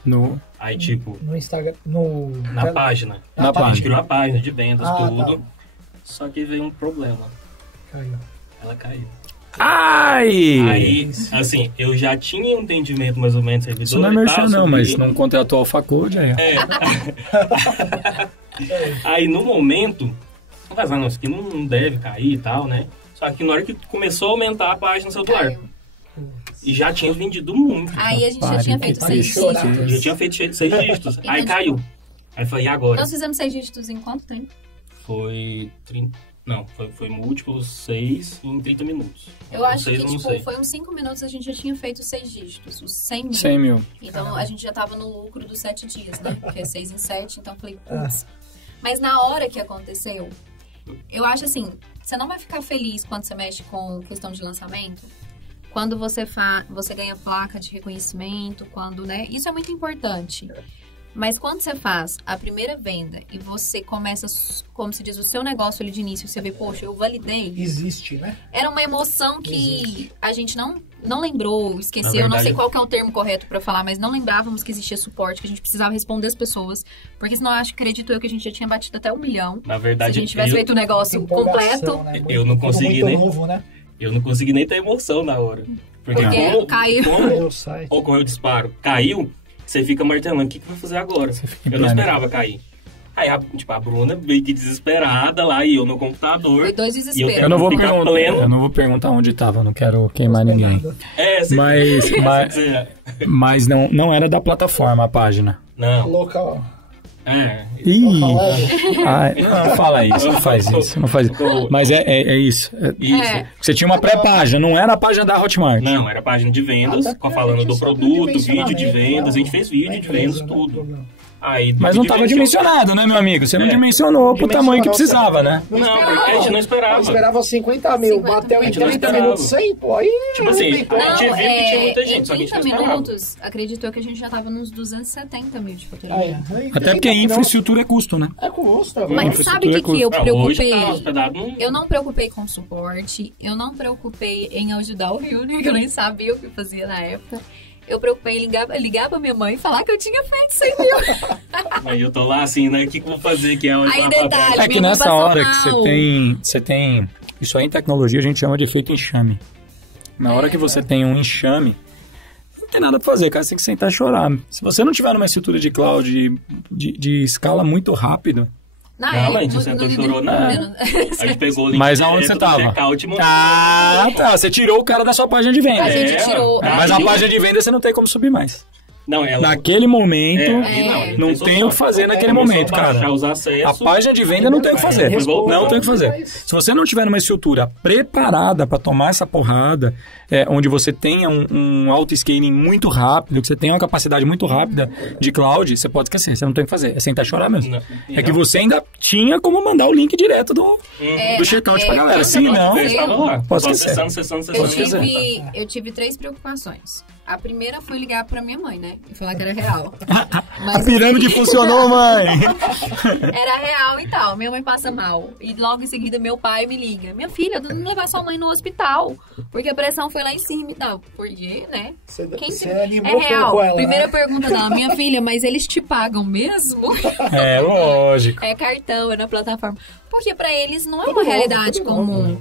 Aí, tipo... No Instagram, na página. Na página. A gente criou a página de vendas, tudo. Tá. Só que veio um problema. Caiu. Ela caiu. Ai! Aí, assim, eu já tinha um entendimento mais ou menos servidor. Isso não é merchan não, mas não contratou a Alphacode aí. Aí, no momento, não, isso aqui não deve cair e tal, né? Só que na hora que começou a aumentar a página do celular. E já tinha vendido muito. Aí a gente já tinha feito 6 dígitos. Já tinha feito 6 dígitos. Aí caiu. Aí eu falei, e agora? Nós fizemos 6 dígitos em quanto tempo? Foi 30... Não, foi múltiplos 6 em 30 minutos. Eu acho que, tipo, foi uns 5 minutos a gente já tinha feito 6 dígitos, os 100 mil. 100 mil. Então, a gente já tava no lucro dos 7 dias, né? Porque é 6 em 7, então eu falei, putz. Mas na hora que aconteceu, eu acho assim, você não vai ficar feliz quando você mexe com questão de lançamento, quando você ganha placa de reconhecimento, quando, né? Isso é muito importante. Mas quando você faz a primeira venda e você começa, como se diz, o seu negócio ali de início, você vê, poxa, eu validei. Existe, né? Era uma emoção que a gente não lembrou, esqueceu, eu não sei qual que é o termo correto pra falar, mas não lembrávamos que existia suporte, que a gente precisava responder as pessoas, porque senão acredito eu que a gente já tinha batido até 1 milhão. Na verdade, se a gente tivesse feito o negócio completo. Né? Eu não consegui nem... Novo, né? Eu não consegui nem ter emoção na hora. Porque caiu. Como ocorreu o disparo, caiu... Você fica martelando, o que vai fazer agora? Eu não esperava cair. Aí, a Bruna veio que desesperada lá, e eu no computador. Foi 2 desesperos. Eu não vou perguntar onde estava, não quero queimar ninguém. Mas não era da plataforma a página. Não. Local. Ih, não fala isso, não faz isso, não faz isso. Mas é isso. Você tinha uma pré-página, não era a página da Hotmart. Não, era a página de vendas, falando do produto, vídeo de vendas, a gente fez vídeo de vendas, tudo. Mas não estava dimensionado, né, meu amigo? Você não dimensionou pro tamanho que precisava, né? Não, a gente não esperava. Eu esperava 50 mil, bateu em 30 minutos, 100, pô, aí... Tipo assim, a gente viu que tinha muita gente, só que a gente não esperava. 30 minutos, acreditou que a gente já tava nos 270 mil de faturamento. Até porque a infraestrutura é custo, né? É custo. Mas sabe o que eu preocupei? Hoje eu não preocupei com suporte, eu não preocupei em ajudar o Rio, que eu nem sabia o que fazia na época. Eu preocupei em ligar pra minha mãe e falar que eu tinha feito 100 mil. Aí eu tô lá assim, né? O que eu vou fazer? Que é aí detalhe, é que nessa hora que você tem... Isso aí em tecnologia a gente chama de efeito enxame. Na hora que você tem um enxame, não tem nada pra fazer, cara. Você tem que sentar e chorar. Se você não tiver numa estrutura de cloud de escala muito rápido... Não, a gente sentou e chorou, né? A gente pegou o link. Mas aonde você tava? Tá. Você tirou o cara da sua página de venda. A gente tirou. Mas a página de venda você não tem como subir mais. Não, naquele momento, não tem o que fazer naquele momento, cara. A página de venda não tem o que fazer. Não tem o que fazer. Se você não tiver numa estrutura preparada para tomar essa porrada, onde você tenha um auto-scaling muito rápido, que você tenha uma capacidade muito rápida de cloud, você pode esquecer. Você não tem o que fazer. É sentar e chorar mesmo. É que você ainda tinha como mandar o link direto do checkout pra galera. Se não, pode esquecer. Eu tive 3 preocupações. A primeira foi ligar pra minha mãe, né? E falar que era real. Mas, a pirâmide funcionou, mãe! Era real e tal. Minha mãe passa mal. E logo em seguida meu pai me liga. Minha filha, não levar sua mãe no hospital. Porque a pressão foi lá em cima e tal. Porque, né? Você animou é real. Com ela, primeira pergunta dela. Minha filha, mas eles te pagam mesmo? É, lógico. É cartão, é na plataforma. Porque pra eles não é uma realidade comum.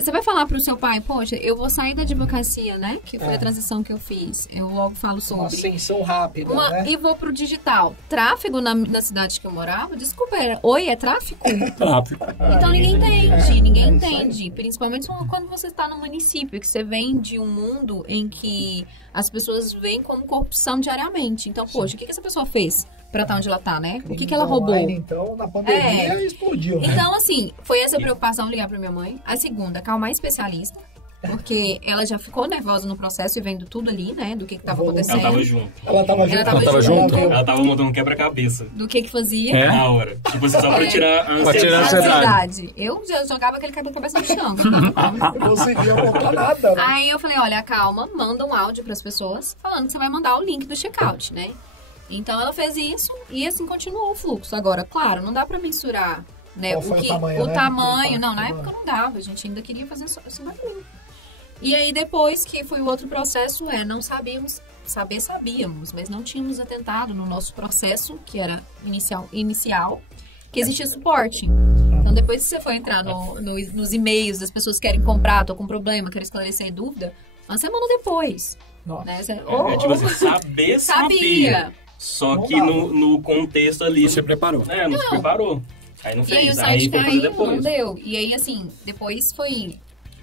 Você vai falar pro seu pai, poxa, eu vou sair da advocacia, né? Que foi a transição que eu fiz. Eu logo falo sobre. Uma ascensão rápida, né? E vou pro digital. Tráfego na cidade que eu morava, desculpa, é tráfego? Tráfego. Então ninguém entende. Principalmente quando você está no município, que você vem de um mundo em que as pessoas veem como corrupção diariamente. Então, poxa, o que essa pessoa fez pra estar onde ela tá, né? O que ela roubou? Então, na pandemia, explodiu, né? Então, assim, foi essa preocupação ligar pra minha mãe. A segunda, acalmar especialista. Porque ela já ficou nervosa no processo e vendo tudo ali, né? Do que tava acontecendo. Ela tava junto. Ela tava junto? Ela tava montando um quebra-cabeça. Do que fazia? Na hora. Tipo assim, só pra tirar a ansiedade. Eu já jogava aquele quebra-cabeça no chão. Não conseguia montar nada, né? Aí eu falei, olha, calma, manda um áudio pras pessoas falando que você vai mandar o link do checkout, né? Então ela fez isso e assim continuou o fluxo. Agora, claro, não dá pra mensurar, né? O tamanho. Não, na época não dava. A gente ainda queria fazer assim barulho. E aí depois que foi o outro processo, não sabíamos, mas não tínhamos atentado no nosso processo, que era inicial, que existia suporte. Então depois que você for entrar nos e-mails das pessoas que querem comprar, tô com problema, quero esclarecer dúvida, uma semana depois. Né? Tipo assim, sabia. Só que no contexto ali... Não se preparou. Não se preparou. Aí não fez. E aí o site caiu, não deu. E aí, assim, depois foi...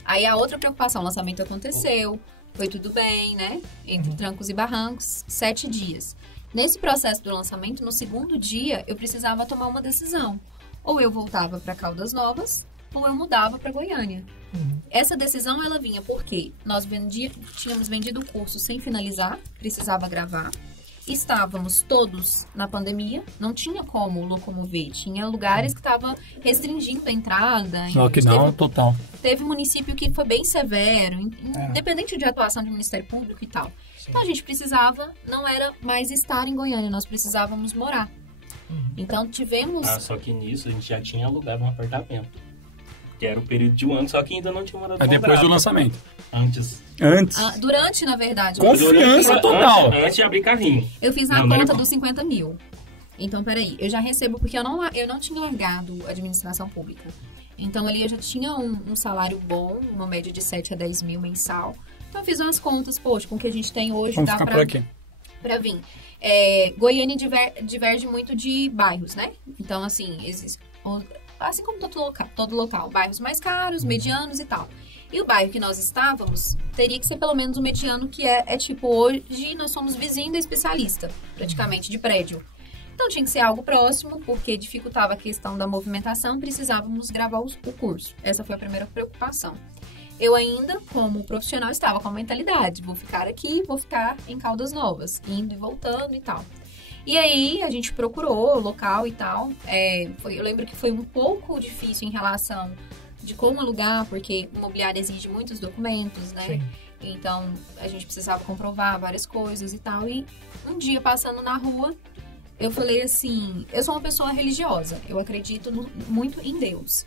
Aí a outra preocupação, o lançamento aconteceu, foi tudo bem, né? Entre trancos e barrancos, 7 dias. Nesse processo do lançamento, no segundo dia, eu precisava tomar uma decisão. Ou eu voltava para Caldas Novas, ou eu mudava para Goiânia. Essa decisão, ela vinha porque nós tínhamos vendido o curso sem finalizar, precisava gravar. Estávamos todos na pandemia, não tinha como locomover, tinha lugares que estavam restringindo a entrada. Lockdown total. Teve município que foi bem severo, independente de atuação do Ministério Público e tal. Então a gente precisava, não era mais estar em Goiânia, nós precisávamos morar. Então tivemos... só que nisso a gente já tinha alugado um apartamento. Que era o período de um ano, só que ainda não tinha morado. Depois do lançamento. Antes. Durante, na verdade. Confiança total. Antes de abrir carrinho. Eu fiz na conta dos 50 mil. Então, peraí, eu já recebo, porque eu não tinha largado a administração pública. Então, ali eu já tinha um salário bom, uma média de 7 a 10 mil mensal. Então, eu fiz umas contas, poxa, com o que a gente tem hoje, vamos ficar por aqui. Pra vir. Goiânia diverge muito de bairros, né? Então, assim, assim como todo local, bairros mais caros, medianos e tal. E o bairro que nós estávamos teria que ser pelo menos um mediano, que é tipo, hoje nós somos vizinhos da especialista, praticamente, de prédio. Então tinha que ser algo próximo, porque dificultava a questão da movimentação, precisávamos gravar o curso. Essa foi a primeira preocupação. Eu ainda, como profissional, estava com a mentalidade, vou ficar aqui, vou ficar em Caldas Novas, indo e voltando e tal. E aí, a gente procurou o local e tal. Eu lembro que foi um pouco difícil em relação de como alugar, porque o imobiliário exige muitos documentos, né? Sim. Então, a gente precisava comprovar várias coisas e tal. E um dia, passando na rua, eu falei assim, eu sou uma pessoa religiosa, eu acredito muito em Deus.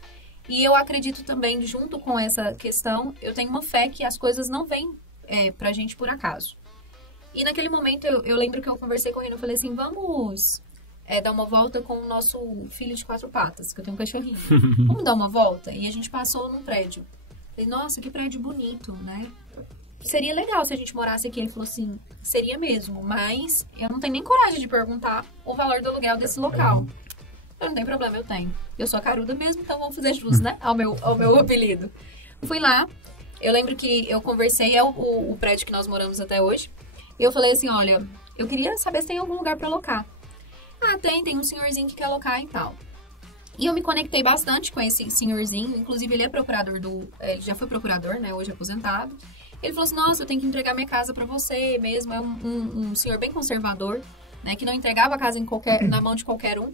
E eu acredito também, junto com essa questão, eu tenho uma fé que as coisas não vêm pra gente por acaso. E naquele momento, eu lembro que eu conversei com ele, eu falei assim, vamos dar uma volta com o nosso filho de 4 patas, que eu tenho um cachorrinho. Vamos dar uma volta? E a gente passou num prédio. Falei, nossa, que prédio bonito, né? Seria legal se a gente morasse aqui. Ele falou assim, seria mesmo, mas eu não tenho nem coragem de perguntar o valor do aluguel desse local. Eu não tenho problema, eu tenho. Eu sou a caruda mesmo, então vamos fazer jus, né? Ao meu apelido. Fui lá, eu lembro que eu conversei, o prédio que nós moramos até hoje, e eu falei assim, olha, eu queria saber se tem algum lugar pra alocar. Ah, tem um senhorzinho que quer alocar e tal. E eu me conectei bastante com esse senhorzinho, inclusive ele é procurador ele já foi procurador, né, hoje aposentado. Ele falou assim, nossa, eu tenho que entregar minha casa pra você mesmo, é um senhor bem conservador, né, que não entregava a casa na mão de qualquer um.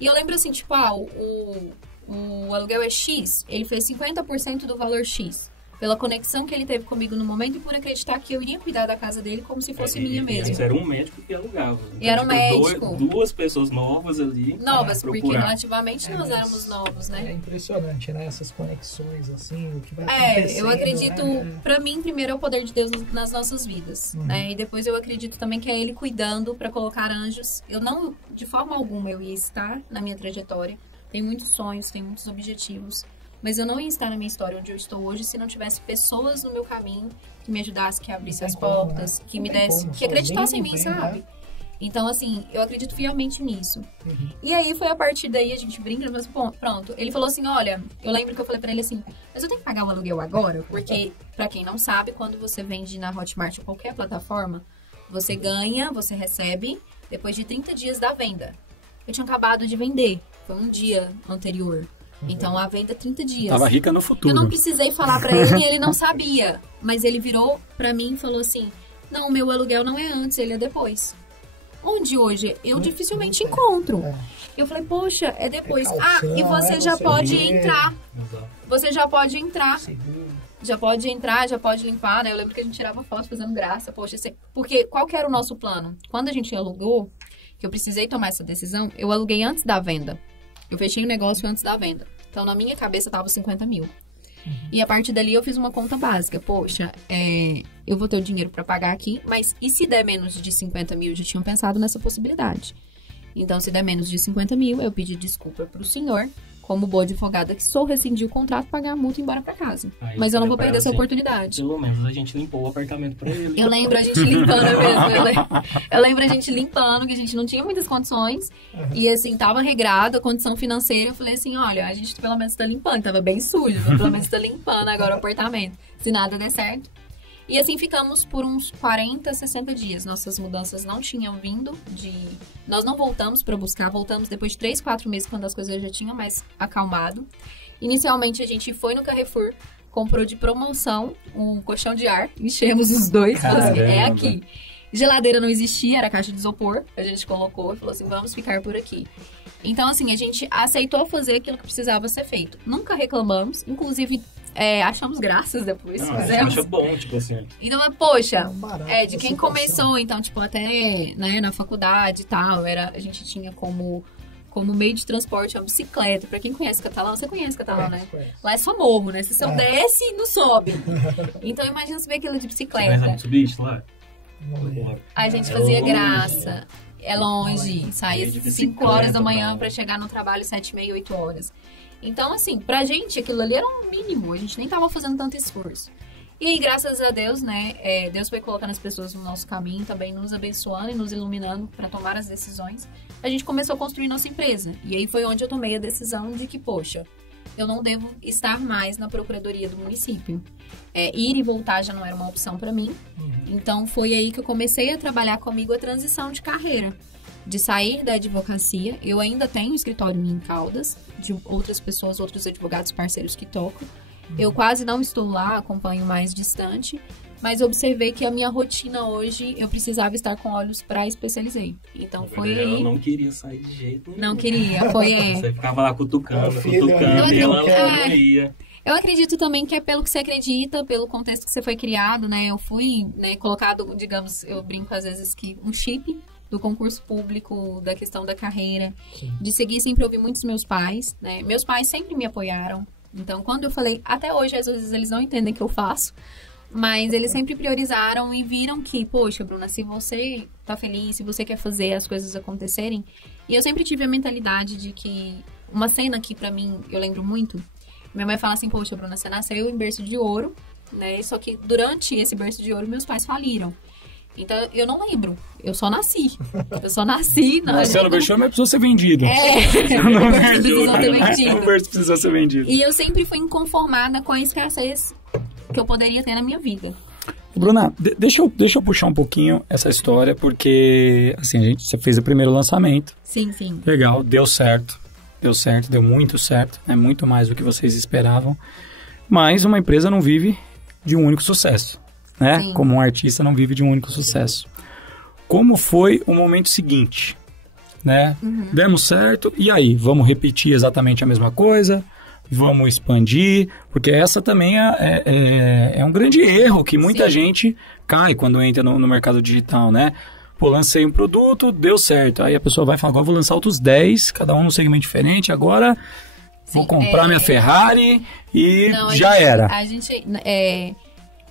E eu lembro assim, tipo, o aluguel é X, ele fez 50% do valor X. Pela conexão que ele teve comigo no momento e por acreditar que eu iria cuidar da casa dele como se fosse minha mesmo. Isso era um médico que alugava. Então, e era um médico. Duas pessoas novas ali. Novas, porque relativamente nós éramos novos, né? É impressionante, né? Essas conexões, assim, o que vai acontecendo. Eu acredito, pra mim, primeiro é o poder de Deus nas nossas vidas, né? E depois eu acredito também que é Ele cuidando pra colocar anjos. Eu não, de forma alguma, eu ia estar na minha trajetória. Tenho muitos sonhos, tenho muitos objetivos. Mas eu não ia estar na minha história onde eu estou hoje se não tivesse pessoas no meu caminho que me ajudassem, que abrissem as portas, que me dessem, que acreditassem em mim, sabe? Então, assim, eu acredito fielmente nisso. E aí, foi a partir daí, a gente brinca, mas pronto. Ele falou assim, olha, eu lembro que eu falei pra ele assim, mas eu tenho que pagar o aluguel agora? Porque, pra quem não sabe, quando você vende na Hotmart ou qualquer plataforma, você ganha, você recebe, depois de 30 dias da venda. Eu tinha acabado de vender, foi um dia anterior. Então, a venda 30 dias. Tava rica no futuro. Eu não precisei falar pra ele e ele não sabia. Mas ele virou pra mim e falou assim, não, o meu aluguel não é antes, ele é depois. Onde hoje? Eu dificilmente encontro. Eu falei, poxa, é depois. E você já pode entrar. Você já pode entrar. Já pode entrar, já pode limpar, né? Eu lembro que a gente tirava foto fazendo graça. Poxa, porque qual que era o nosso plano? Quando a gente alugou, que eu precisei tomar essa decisão, eu aluguei antes da venda. Eu fechei o negócio antes da venda. Então, na minha cabeça, tava 50 mil. E a partir dali, eu fiz uma conta básica. Poxa, eu vou ter o dinheiro para pagar aqui, mas e se der menos de 50 mil? Eu já tinha pensado nessa possibilidade. Então, se der menos de 50 mil, eu pedi desculpa pro senhor, como boa advogada que sou, rescindi o contrato, pagar a multa e ir embora pra casa. Mas eu não vou perder essa oportunidade. Pelo menos a gente limpou o apartamento pra ele. Eu lembro a gente limpando mesmo. Eu lembro a gente limpando, que a gente não tinha muitas condições. E assim, tava regrado a condição financeira. Eu falei assim, olha, a gente pelo menos tá limpando. Tava bem sujo, pelo menos tá limpando agora o apartamento. Se nada der certo. E assim ficamos por uns 40, 60 dias. Nossas mudanças não tinham vindo Nós não voltamos para buscar, voltamos depois de 3, 4 meses, quando as coisas já tinham mais acalmado. Inicialmente a gente foi no Carrefour, comprou de promoção um colchão de ar, enchemos os dois, falou assim, é aqui. Geladeira não existia, era caixa de isopor, a gente colocou e falou assim, vamos ficar por aqui. Então assim, a gente aceitou fazer aquilo que precisava ser feito. Nunca reclamamos, inclusive... achamos graças depois. Acha bom, tipo assim. Então, poxa, de quem começou, então, tipo, até né, na faculdade e tal, a gente tinha como meio de transporte uma bicicleta. Pra quem conhece Catalão, você conhece Catalão, né? Lá é só morro, né? Se você desce, não sobe. Então, imagina você ver aquilo de bicicleta. Mas Mitsubishi lá? A gente fazia graça. É longe. Saía 5 horas da manhã pra chegar no trabalho 7h30, 8 horas. Então, assim, pra gente, aquilo ali era um mínimo. A gente nem tava fazendo tanto esforço. E aí, graças a Deus, né? Deus foi colocando as pessoas no nosso caminho, também nos abençoando e nos iluminando para tomar as decisões. A gente começou a construir nossa empresa. E aí foi onde eu tomei a decisão de que, poxa, eu não devo estar mais na procuradoria do município. Ir e voltar já não era uma opção para mim. Então, foi aí que eu comecei a trabalhar comigo a transição de carreira. de sair da advocacia. Eu ainda tenho escritório em Caldas, de outras pessoas, outros advogados parceiros que tocam. Eu quase não estou lá, acompanho mais distante, mas observei que a minha rotina hoje, eu precisava estar com olhos para especializei. Então foi aí. Ela não queria sair de jeito nenhum. Não queria, foi Você ficava lá cutucando, e ela não ia. Eu acredito também que é pelo que você acredita, pelo contexto que você foi criado, né? Eu fui, né, colocado, digamos, eu brinco às vezes que um chip do concurso público, da questão da carreira, de seguir sempre ouvir muitos meus pais, né? Meus pais sempre me apoiaram. Então, quando eu falei, até hoje, às vezes eles não entendem o que eu faço, mas eles sempre priorizaram e viram que, poxa, Bruna, se você tá feliz, se você quer fazer as coisas acontecerem. E eu sempre tive a mentalidade de que, uma cena que pra mim, eu lembro muito, minha mãe fala assim, poxa, Bruna, você nasceu em berço de ouro, né? Só que durante esse berço de ouro, meus pais faliram. Então, eu não lembro. Eu só nasci. Nasceu no berço, mas precisou ser vendido. Não precisou ser vendido. O berço precisou ser vendido. E eu sempre fui inconformada com a escassez que eu poderia ter na minha vida. Bruna, deixa eu puxar um pouquinho essa história, porque, assim, você fez o primeiro lançamento. Sim. Legal, deu certo, deu muito certo, né? Muito mais do que vocês esperavam. Mas uma empresa não vive de um único sucesso. Né? Sim. Como um artista não vive de um único sucesso. Como foi o momento seguinte? Né? Demos certo, e aí? Vamos repetir exatamente a mesma coisa? Vamos expandir? Porque essa também é um grande erro que muita gente cai quando entra no mercado digital, né? Pô, lancei um produto, deu certo. Aí a pessoa vai falar, agora vou lançar outros 10, cada um num segmento diferente, agora vou comprar minha Ferrari e era. A gente...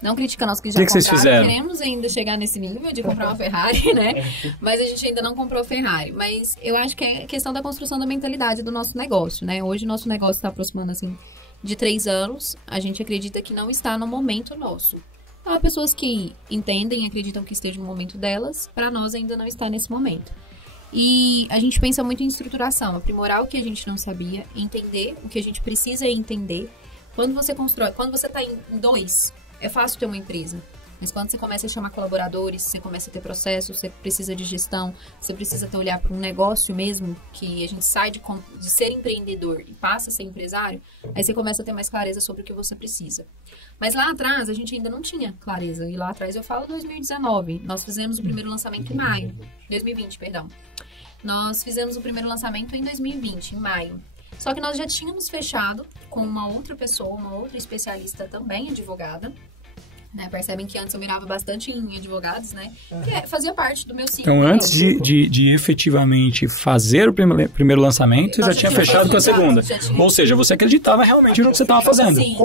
Não criticando os que já vocês fizeram? Queremos ainda chegar nesse nível de comprar uma Ferrari, né? Mas a gente ainda não comprou a Ferrari. Mas eu acho que é questão da construção da mentalidade do nosso negócio, né? Hoje o nosso negócio está aproximando, assim, de 3 anos. A gente acredita que não está no momento nosso. Há pessoas que entendem, acreditam que esteja no momento delas. Para nós ainda não está nesse momento. E a gente pensa muito em estruturação, aprimorar o que a gente não sabia, entender o que a gente precisa entender. Quando você constrói, quando você está em 2... É fácil ter uma empresa, mas quando você começa a chamar colaboradores, você começa a ter processos, você precisa de gestão, você precisa ter olhar para um negócio mesmo, que a gente sai de ser empreendedor e passa a ser empresário, aí você começa a ter mais clareza sobre o que você precisa. Mas lá atrás, a gente ainda não tinha clareza, e lá atrás eu falo 2019, nós fizemos o primeiro lançamento em maio, 2020, perdão. Nós fizemos o primeiro lançamento em 2020, em maio. Só que nós já tínhamos fechado com uma outra pessoa, uma outra especialista também, advogada. Né? Percebem que antes eu mirava bastante em advogados, né? Que fazia parte do meu ciclo. Então, antes de efetivamente fazer o primeiro lançamento, você já tinha fechado com a segunda. Ou seja, você acreditava realmente no que você estava fazendo. Sim.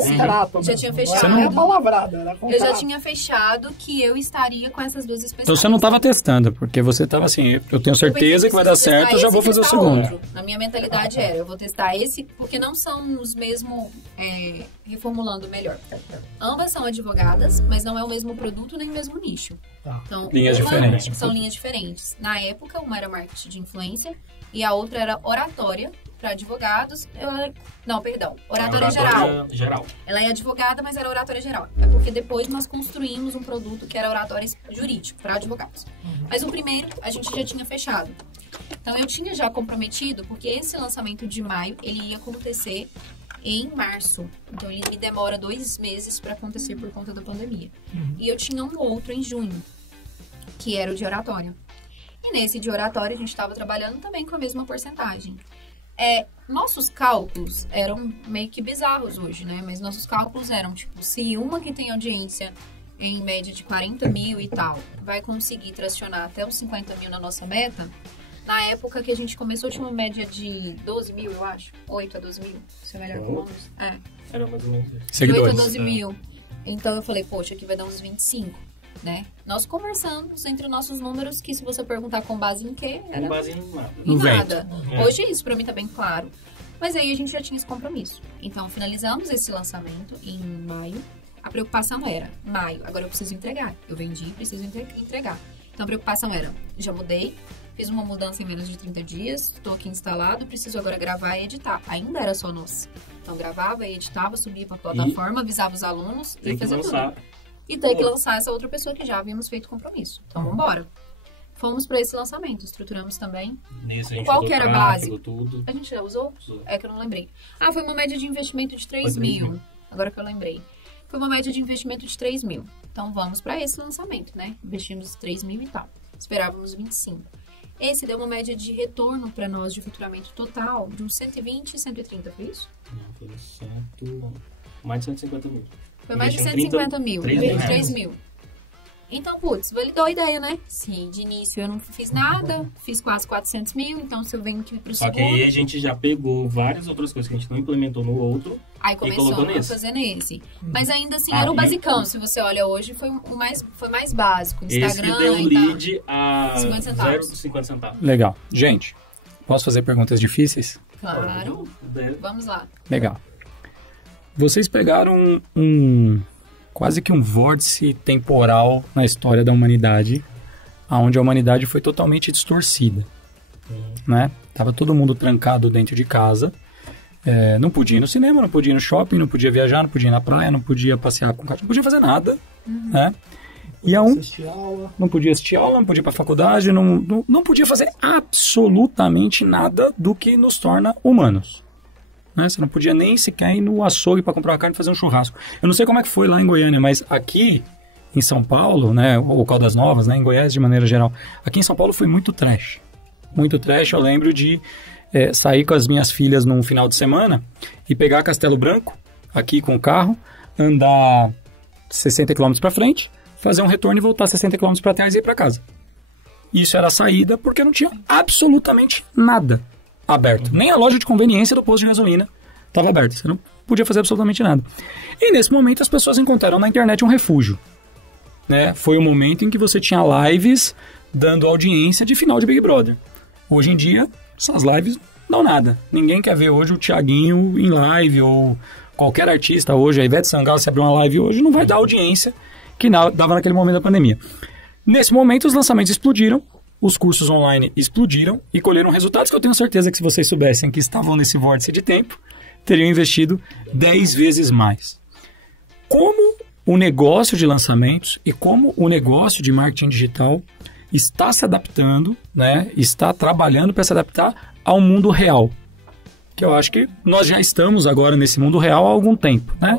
Já tinha fechado. Você não é palavrada, era eu já tinha fechado que eu estaria com essas duas especialistas. Então, você não estava testando, porque você estava assim, eu tenho certeza que vai dar certo, eu já vou fazer o segundo. Outro. Na minha mentalidade era, eu vou testar esse, porque não são os mesmos, reformulando melhor. Ambas são advogadas, mas não é o mesmo produto nem o mesmo nicho. Então, linhas diferentes. São linhas diferentes. Na época, uma era marketing de influência e a outra era oratória para advogados. Oratória geral. Ela é advogada, mas era oratória geral. É porque depois nós construímos um produto que era oratória jurídico para advogados. Mas o primeiro a gente já tinha fechado. Então eu tinha já comprometido, porque esse lançamento de maio, ele ia acontecer em março. Então, ele me demora 2 meses para acontecer por conta da pandemia. E eu tinha um outro em junho, que era o de oratória. E nesse de oratória, a gente estava trabalhando também com a mesma porcentagem. Nossos cálculos eram meio que bizarros hoje, né? Mas nossos cálculos eram, tipo, se uma que tem audiência em média de 40 mil e tal, vai conseguir tracionar até os 50 mil na nossa meta. Na época que a gente começou, tinha uma média de 12 mil, eu acho. 8 a 12 mil. Se é melhor que números. Era mais ou menos isso. Seguidores. 8 a 12 mil. Então eu falei, poxa, aqui vai dar uns 25, né? Nós conversamos entre nossos números, que se você perguntar com base em quê, era... Com base em nada. Em nada. Hoje isso pra mim tá bem claro. Mas aí a gente já tinha esse compromisso. Então finalizamos esse lançamento em maio. A preocupação era, maio, agora eu preciso entregar. Eu vendi, preciso entregar. Então a preocupação era, já mudei, fiz uma mudança em menos de 30 dias, estou aqui instalado, preciso agora gravar e editar. Ainda era só nós. Então gravava e editava, subia para a plataforma, avisava os alunos e fazia tudo. E ter que lançar essa outra pessoa que já havíamos feito compromisso. Então vambora. fomos para esse lançamento, estruturamos também. Nesse a gente Qual que era a base? Tudo. A gente já usou? É que eu não lembrei. Foi uma média de investimento de 3 mil. Agora que eu lembrei. Foi uma média de investimento de 3 mil. Então, vamos para esse lançamento, né? Investimos 3 mil e tal. Esperávamos 25. Esse deu uma média de retorno para nós de faturamento total de uns 120 e 130, foi isso? Não, foi mais de 150 mil. Foi mais de 150 mil. 3 mil. Então, putz, validou a ideia, né? Sim, de início eu não fiz nada, fiz quase 400 mil, então se eu venho aqui pro segundo... Só que aí a gente já pegou várias outras coisas que a gente não implementou no outro aí começou a fazer nesse. Mas ainda assim, era o basicão. Se você olha hoje, foi mais básico. Instagram, esse que deu lead a 50 centavos. Legal. Gente, posso fazer perguntas difíceis? Claro. Vamos lá. Legal. Vocês pegaram quase que um vórtice temporal na história da humanidade, onde a humanidade foi totalmente distorcida, né? Tava todo mundo trancado dentro de casa, não podia ir no cinema, não podia ir no shopping, não podia viajar, não podia ir na praia, não podia passear com o carro, não podia fazer nada, né? E não podia assistir aula, não podia ir para a faculdade, não podia fazer absolutamente nada do que nos torna humanos. Né? Você não podia nem sequer ir no açougue para comprar uma carne e fazer um churrasco. Eu não sei como é que foi lá em Goiânia, mas aqui em São Paulo, né, ou Caldas Novas, né, em Goiás de maneira geral, aqui em São Paulo foi muito trash. Muito trash. Eu lembro de sair com as minhas filhas num final de semana e pegar Castelo Branco, aqui com o carro, andar 60 km para frente, fazer um retorno e voltar 60 km para trás e ir para casa. Isso era a saída porque não tinha absolutamente nada aberto. Nem a loja de conveniência do posto de gasolina estava aberta. Você não podia fazer absolutamente nada. E nesse momento as pessoas encontraram na internet um refúgio. Né? Foi o momento em que você tinha lives dando audiência de final de Big Brother. Hoje em dia, essas lives não dão nada. Ninguém quer ver hoje o Thiaguinho em live ou qualquer artista hoje. A Ivete Sangalo, se abrir uma live hoje, não vai dar audiência que dava naquele momento da pandemia. Nesse momento, os lançamentos explodiram. Os cursos online explodiram e colheram resultados que eu tenho certeza que se vocês soubessem que estavam nesse vórtice de tempo, teriam investido 10 vezes mais. Como o negócio de lançamentos e como o negócio de marketing digital está se adaptando, né, está trabalhando para se adaptar ao mundo real. Que eu acho que nós já estamos agora nesse mundo real há algum tempo, né?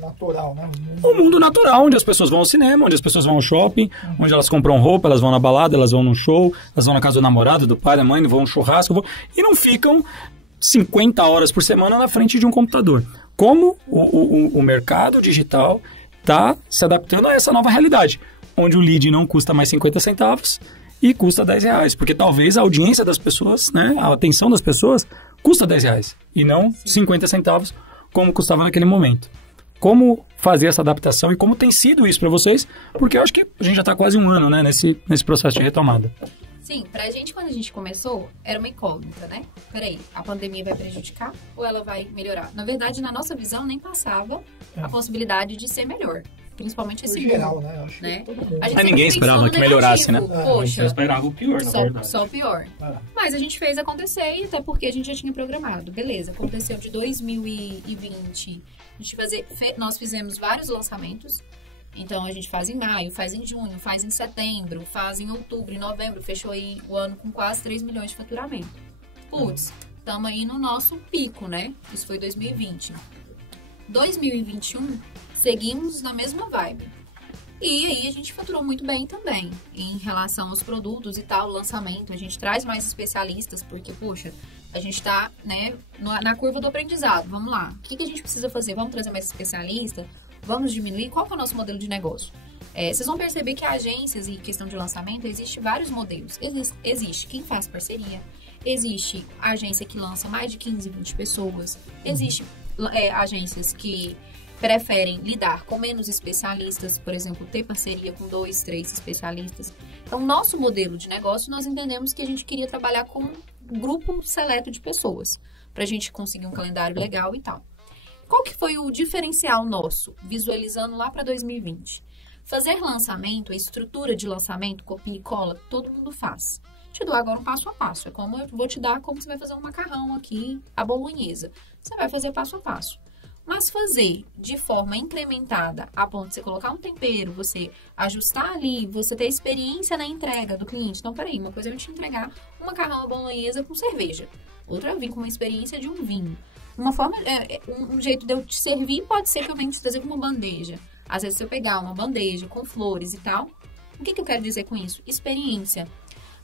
Natural, né? O mundo natural, onde as pessoas vão ao cinema, onde as pessoas vão ao shopping, onde elas compram roupa, elas vão na balada, elas vão num show, elas vão na casa do namorado, do pai, da mãe, vão no churrasco, e não ficam 50 horas por semana na frente de um computador. Como o mercado digital está se adaptando a essa nova realidade, onde o lead não custa mais 50 centavos e custa R$10, porque talvez a audiência das pessoas, né, a atenção das pessoas custa R$10 e não 50 centavos como custava naquele momento. Como fazer essa adaptação e como tem sido isso para vocês? Porque eu acho que a gente já está quase um ano, né, nesse processo de retomada. Sim, pra gente, quando a gente começou, era uma incógnita, né? Peraí, a pandemia vai prejudicar ou ela vai melhorar? Na verdade, na nossa visão, nem passava a possibilidade de ser melhor. Principalmente esse geral, né? Acho né? Mas ninguém esperava que melhorasse, né? Poxa, eu esperava o pior, na verdade. Só o pior. Mas a gente fez acontecer, até porque a gente já tinha programado. Beleza, aconteceu de 2020. Nós fizemos vários lançamentos. Então, a gente faz em maio, faz em junho, faz em setembro, faz em outubro, em novembro. Fechou aí o ano com quase 3 milhões de faturamento. Putz, estamos aí no nosso pico, né? Isso foi 2020. 2021, seguimos na mesma vibe. E aí, a gente faturou muito bem também. Em relação aos produtos e tal, lançamento. A gente traz mais especialistas, porque, poxa, a gente tá, né, na curva do aprendizado. Vamos lá. O que a gente precisa fazer? Vamos trazer mais especialista? Vamos diminuir? Qual que é o nosso modelo de negócio? Vocês vão perceber que agências e questão de lançamento, existe vários modelos. Existe quem faz parceria, existe a agência que lança mais de 15, 20 pessoas, existe agências que preferem lidar com menos especialistas, por exemplo, ter parceria com 2, 3 especialistas. Então, nosso modelo de negócio, nós entendemos que a gente queria trabalhar com um grupo seleto de pessoas, para a gente conseguir um calendário legal e tal. Qual que foi o diferencial nosso, visualizando lá para 2020? Fazer lançamento, a estrutura de lançamento, copia e cola, todo mundo faz. Te dou agora um passo a passo. É como eu vou te dar como você vai fazer um macarrão aqui, a bolonhesa. Você vai fazer passo a passo. Mas fazer de forma incrementada, a ponto de você colocar um tempero, você ajustar ali, você ter experiência na entrega do cliente. Então, peraí, uma coisa é eu te entregar um macarrão à bolonhesa com cerveja. Outra é vir com uma experiência de um vinho. Uma forma, um jeito de eu te servir pode ser que eu venha te trazer com uma bandeja. Às vezes, se eu pegar uma bandeja com flores e tal, o que eu quero dizer com isso? Experiência.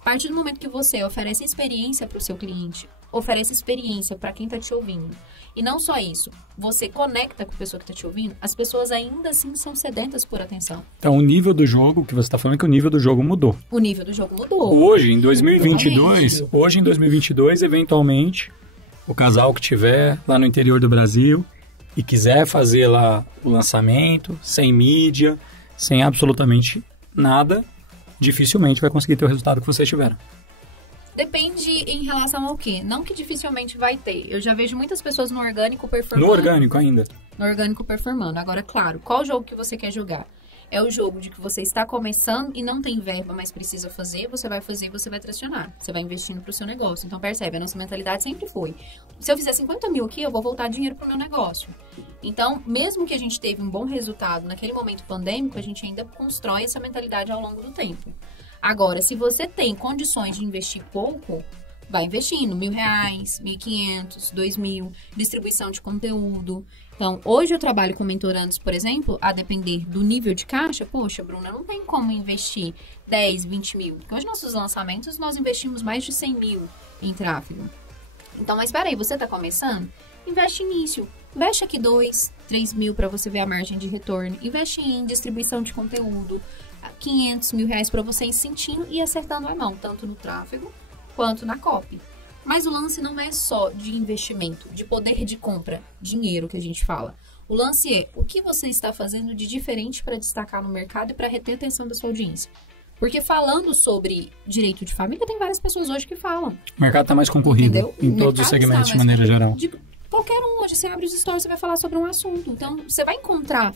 A partir do momento que você oferece experiência para o seu cliente, oferece experiência para quem está te ouvindo. E não só isso, você conecta com a pessoa que está te ouvindo, as pessoas ainda assim são sedentas por atenção. Então, o nível do jogo, que você está falando é que o nível do jogo mudou. O nível do jogo mudou. Hoje, em 2022, eventualmente, o casal que tiver lá no interior do Brasil e quiser fazer lá o lançamento, sem mídia, sem absolutamente nada, dificilmente vai conseguir ter o resultado que vocês tiveram. Depende em relação ao quê? Não que dificilmente vai ter. Eu já vejo muitas pessoas no orgânico performando. No orgânico ainda? No orgânico performando. Agora, claro, qual jogo que você quer jogar? É o jogo de que você está começando e não tem verba, mas precisa fazer, você vai fazer e você vai tracionar. Você vai investindo para o seu negócio. Então, percebe, a nossa mentalidade sempre foi: se eu fizer 50 mil aqui, eu vou voltar dinheiro para o meu negócio. Então, mesmo que a gente teve um bom resultado naquele momento pandêmico, a gente ainda constrói essa mentalidade ao longo do tempo. Agora, se você tem condições de investir pouco, vai investindo R$1.000, R$1.500, R$2.000, distribuição de conteúdo. Então, hoje eu trabalho com mentorandos, por exemplo, a depender do nível de caixa. Poxa, Bruna, não tem como investir 10, 20 mil. Porque hoje nossos lançamentos, nós investimos mais de 100 mil em tráfego. Então, mas espera aí, você está começando? Investe início. Investe aqui 2, 3 mil para você ver a margem de retorno. Investe em distribuição de conteúdo. R$500 mil para você ir sentindo e acertando a mão, tanto no tráfego quanto na copy. Mas o lance não é só de investimento, de poder de compra, dinheiro que a gente fala. O lance é o que você está fazendo de diferente para destacar no mercado e para reter a atenção da sua audiência. Porque falando sobre direito de família, tem várias pessoas hoje que falam. O mercado está mais concorrido, entendeu? Em todos os segmentos de maneira geral. Qualquer um, hoje você abre os stories, você vai falar sobre um assunto. Então, você vai encontrar...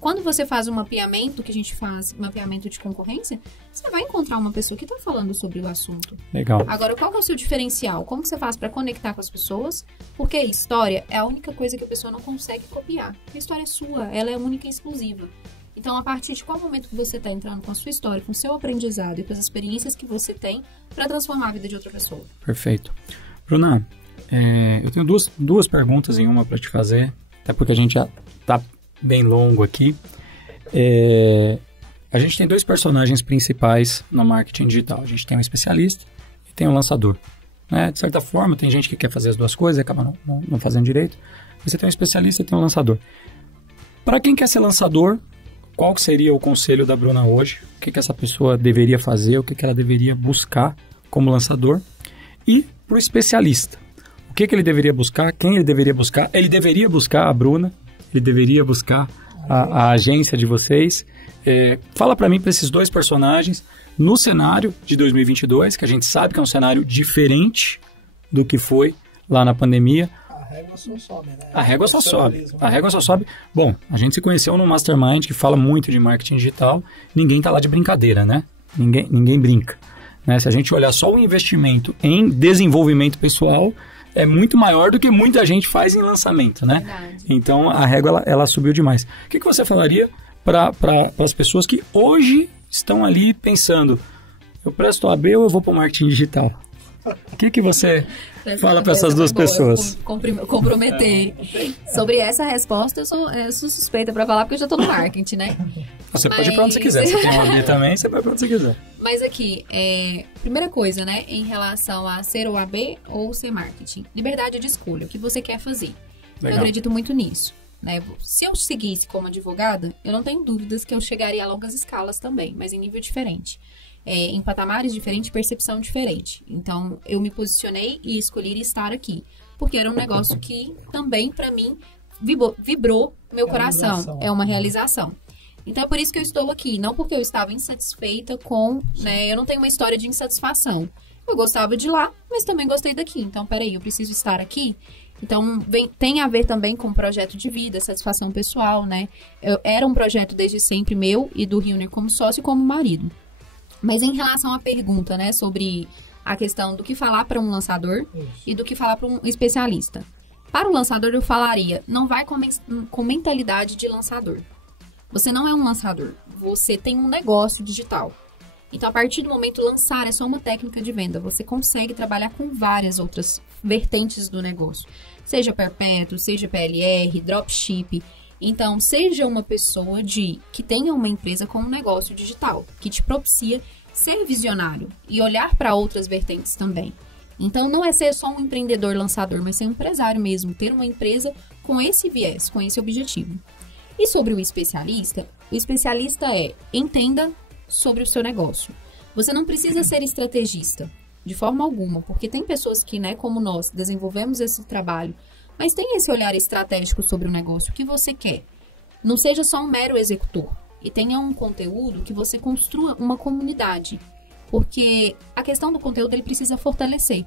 quando você faz um mapeamento, que a gente faz, mapeamento de concorrência, você vai encontrar uma pessoa que está falando sobre o assunto. Legal. Agora, qual que é o seu diferencial? Como que você faz para conectar com as pessoas? Porque história é a única coisa que a pessoa não consegue copiar. A história é sua, ela é única e exclusiva. Então, a partir de qual momento que você está entrando com a sua história, com o seu aprendizado e com as experiências que você tem para transformar a vida de outra pessoa? Perfeito. Bruna, eu tenho duas perguntas em uma para te fazer, até porque a gente já está bem longo aqui. A gente tem dois personagens principais no marketing digital. A gente tem um especialista e tem um lançador. Né? De certa forma, tem gente que quer fazer as duas coisas e acaba não fazendo direito. Você tem um especialista e tem um lançador. Para quem quer ser lançador, qual que seria o conselho da Bruna hoje? O que essa pessoa deveria fazer? O que ela deveria buscar como lançador? E para o especialista, o que ele deveria buscar? Quem ele deveria buscar? Ele deveria buscar a Bruna? Ele deveria buscar a agência de vocês? Fala para mim, para esses dois personagens, no cenário de 2022, que a gente sabe que é um cenário diferente do que foi lá na pandemia. A régua só sobe, né? A régua só sobe. A régua só sobe. Bom, a gente se conheceu no Mastermind, que fala muito de marketing digital. Ninguém tá lá de brincadeira, né? Ninguém brinca. Né? Se a gente olhar só o investimento em desenvolvimento pessoal, é muito maior do que muita gente faz em lançamento, né? Verdade. Então, a régua, ela subiu demais. O que você falaria para as pessoas que hoje estão ali pensando, eu presto OAB ou eu vou para o marketing digital? O que você fala para essas duas pessoas? Comprometer. Sobre essa resposta, eu sou suspeita para falar, porque eu já estou no marketing, né? Você pode ir para onde você quiser. Você tem OAB também, você vai para onde você quiser. Mas aqui, primeira coisa, né? Em relação a ser OAB ou ser marketing. Liberdade de escolha. O que você quer fazer. Legal. Eu acredito muito nisso. Né? Se eu seguisse como advogada, eu não tenho dúvidas que eu chegaria a longas escalas também, mas em nível diferente. Em patamares diferentes, percepção diferente. Então, eu me posicionei e escolhi estar aqui. Porque era um negócio que também, para mim, vibrou meu coração. É uma realização. Então, é por isso que eu estou aqui. Não porque eu estava insatisfeita com... Né, eu não tenho uma história de insatisfação. Eu gostava de lá, mas também gostei daqui. Então, peraí, eu preciso estar aqui. Então, tem a ver também com o projeto de vida, satisfação pessoal, né? Era um projeto desde sempre meu e do Hilner como sócio e como marido. Mas em relação à pergunta, né, sobre a questão do que falar para um lançador e do que falar para um especialista. Para o lançador, eu falaria, não vai com mentalidade de lançador. Você não é um lançador, você tem um negócio digital. Então, a partir do momento, lançar é só uma técnica de venda. Você consegue trabalhar com várias outras vertentes do negócio. Seja perpétuo, seja PLR, dropship. Então, seja uma pessoa que tenha uma empresa com um negócio digital, que te propicia ser visionário e olhar para outras vertentes também. Então, não é ser só um empreendedor lançador, mas ser um empresário mesmo, ter uma empresa com esse viés, com esse objetivo. E sobre o especialista entenda sobre o seu negócio. Você não precisa ser estrategista, de forma alguma, porque tem pessoas que, né, como nós, desenvolvemos esse trabalho, mas tem esse olhar estratégico sobre o negócio, o que você quer. Não seja só um mero executor, e tenha um conteúdo que você construa uma comunidade, porque a questão do conteúdo ele precisa fortalecer,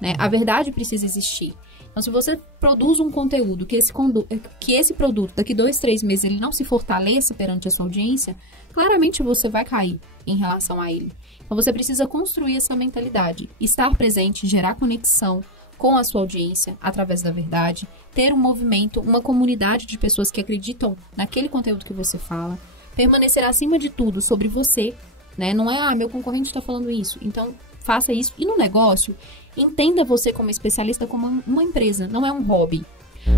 né? A verdade precisa existir. Então, se você produz um conteúdo que esse produto, daqui 2, 3 meses, ele não se fortaleça perante a sua audiência, claramente você vai cair em relação a ele. Então, você precisa construir essa mentalidade, estar presente, gerar conexão com a sua audiência através da verdade, ter um movimento, uma comunidade de pessoas que acreditam naquele conteúdo que você fala, permanecer acima de tudo sobre você, né? Não é, meu concorrente está falando isso, então faça isso. E no negócio, entenda você como especialista como uma empresa, não é um hobby.